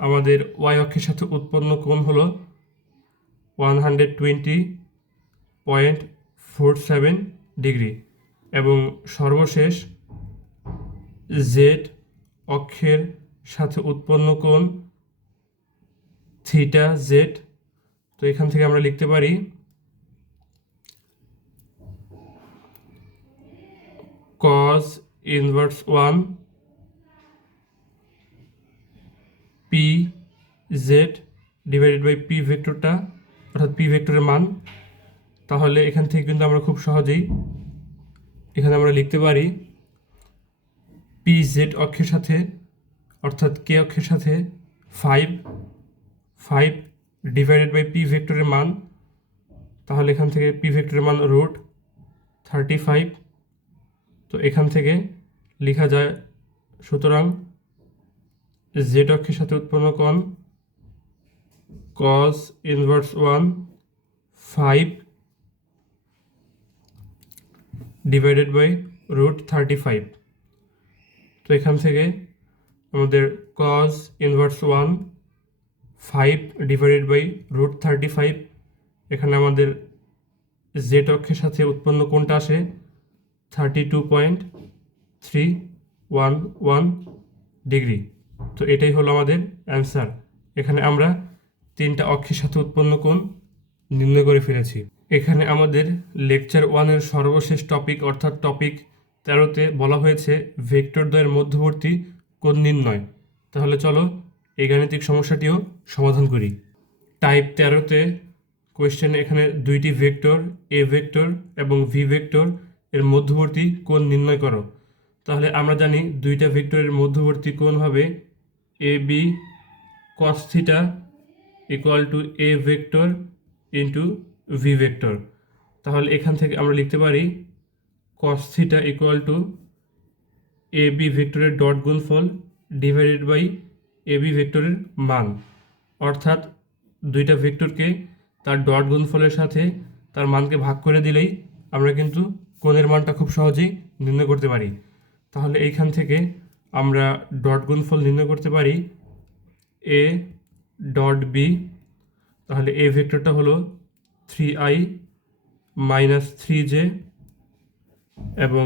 আমাদের ওয়াই অক্ষের সাথে উৎপন্ন কোণ হলো 120.47 ডিগ্রি এবং সর্বশেষ জেড অক্ষের সাথে উৎপন্ন কোণ থিটা জেড। তো এখান থেকে আমরা লিখতে পারি cos inverse 1 P Z divided by P ভেক্টরটা অর্থাৎ পি ভেক্টরের মান। তাহলে এখান থেকে কিন্তু আমরা খুব সহজেই এখানে আমরা লিখতে পারি পি জেড অক্ষের সাথে অর্থাৎ কে অক্ষের সাথে 5 ডিভাইডেড বাই পি ভেক্টরের মান। তাহলে এখান থেকে পি ভেক্টরের মান √35। তো এখান থেকে লেখা যায় সুতরাং জেড অক্ষের সাথে উৎপন্ন কোণ cos ইনভার্স 1 5 ডিভাইডেড বাই √35। তো এখান থেকে আমাদের cos ইনভার্স 1 5 ডিভাইডেড বাই √35, এখানে আমাদের জেড অক্ষের সাথে উৎপন্ন কোণটা আসে 32.311 ডিগ্রি। তো এটাই হলো আমাদের অ্যান্সার। এখানে আমরা 3টা অক্ষের সাথে উৎপন্ন কোণ নির্ণয় করে ফেলেছি। এখানে আমাদের লেকচার 1-এর সর্বশেষ টপিক অর্থাৎ টপিক 13-তে বলা হয়েছে ভেক্টরদ্বয়ের মধ্যবর্তী কোণ নির্ণয়। তাহলে চলো এই গাণিতিক সমস্যাটিও সমাধান করি। টাইপ 13-তে কোয়েশ্চেন এখানে 2টি ভেক্টর এ ভেক্টর এবং ভি ভেক্টর এর মধ্যবর্তী কোণ নির্ণয় করো। তাহলে আমরা জানি 2টা ভেক্টরের মধ্যবর্তী কোণ হবে A B cos theta equal to A vector into V vector. তাহলে এখান থেকে আমরা লিখতে পারি cos theta equal to A B ভেক্টরের ডট গুণফল ডিভাইডেড বাই এ বি ভেক্টরের মান, অর্থাৎ 2টা ভেক্টরকে তার ডট গুণফলের সাথে তার মানকে ভাগ করে দিলেই আমরা কিন্তু কোণের মানটা খুব সহজেই নির্ণয় করতে পারি। তাহলে এইখান থেকে আমরা ডট গুণফল নির্ণয় করতে পারি এ ডট বি। তাহলে এ ভেক্টরটা হলো 3i - 3j এবং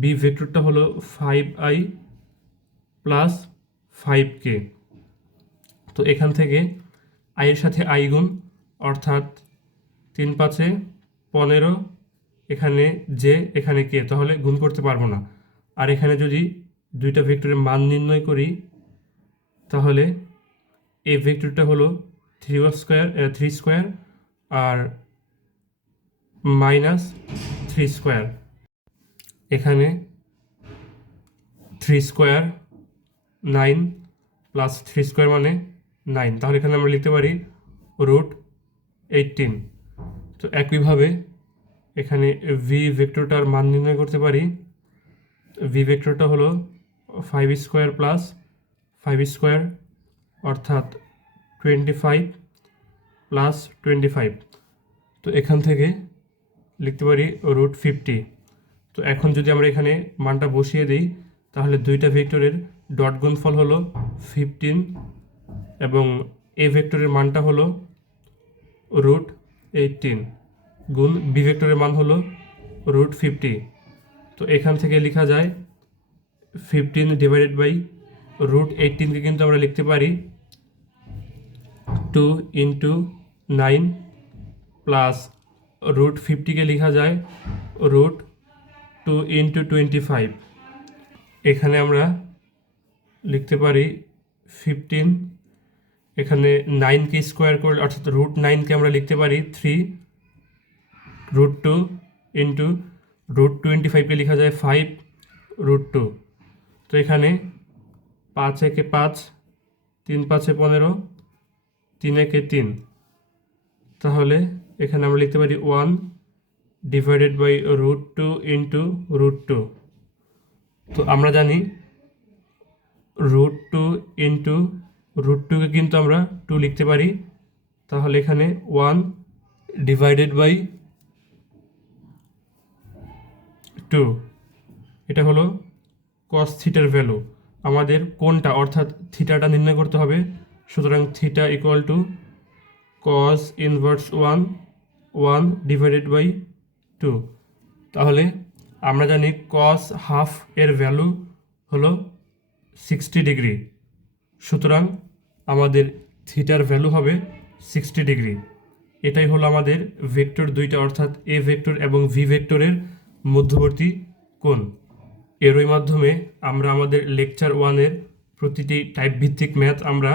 বি ভেক্টরটা হলো 5i + 5k। তো এখান থেকে i এর সাথে i গুণ অর্থাৎ 3 × 5 = 15, এখানে j এখানে k, তাহলে গুণ করতে পারবো না। আর এখানে যদি 2টা ভেক্টরের মান নির্ণয় করি তাহলে এই ভেক্টরটা হলো 3 স্কয়ার আর -3 স্কয়ার, এখানে 3 স্কয়ার 9 + 3 স্কয়ার মানে 9। তাহলে এখানে আমরা লিখতে পারি √18। তো একইভাবে এখানে ভি ভেক্টরটার মান নির্ণয় করতে পারি। ভি ভেক্টরটা হলো 5 স্কয়ার + 5 স্কয়ার অর্থাৎ 25 + 25। তো এখান থেকে লিখতে পারি √50। তো এখন যদি আমরা এখানে মানটা বসিয়ে দিই তাহলে 2টা ভেক্টরের ডট গুণফল হলো 15 এবং এ ভেক্টরের মানটা হলো √18 গুণ বি ভেক্টরের মান হলো √50। তো এখান থেকে লেখা যায় 15 ডিভাইডেড বাই রুট 18কে কিন্তু আমরা লিখতে পারি 2 ইন্টু 9 প্লাস রুট 50কে লেখা যায় রুট 2 ইন্টু 25। এখানে আমরা লিখতে পারি 15, এখানে 9কে স্কোয়ার করলে অর্থাৎ রুট 9কে আমরা লিখতে পারি 3 রুট 2 ইন্টু রুট 25কে লেখা যায় 5 রুট 2। তো এখানে 5 একে 5, 3 5 15, 3 একে 3, তাহলে এখানে আমরা লিখতে পারি 1 divided by root 2 into root 2। তো আমরা জানি রুট 2 ইন্টু রুট 2কে কিন্তু আমরা 2 লিখতে পারি, তাহলে এখানে 1 ডিভাইডেড বাই 2। এটা হলো কস থিটার ভ্যালু। আমাদের কোনটা অর্থাৎ থিটাটা নির্ণয় করতে হবে, সুতরাং theta equal to cos inverse 1 divided by 2। তাহলে আমরা জানি কস হাফ এর ভ্যালু হলো 60 ডিগ্রি, সুতরাং আমাদের থিটার ভ্যালু হবে 60 ডিগ্রি। এটাই হলো আমাদের ভেক্টর দুইটা অর্থাৎ এ ভেক্টর এবং ভি ভেক্টরের মধ্যবর্তী কোণ। এরই মাধ্যমে আমরা আমাদের লেকচার 1-এর প্রতিটি টাইপ ভিত্তিক ম্যাথ আমরা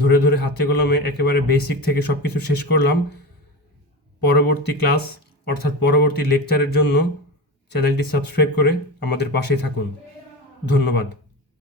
ধরে ধরে হাতে কলমে একেবারে বেসিক থেকে সব কিছু শেষ করলাম। পরবর্তী ক্লাস অর্থাৎ পরবর্তী লেকচারের জন্য চ্যানেলটি সাবস্ক্রাইব করে আমাদের পাশেই থাকুন। ধন্যবাদ।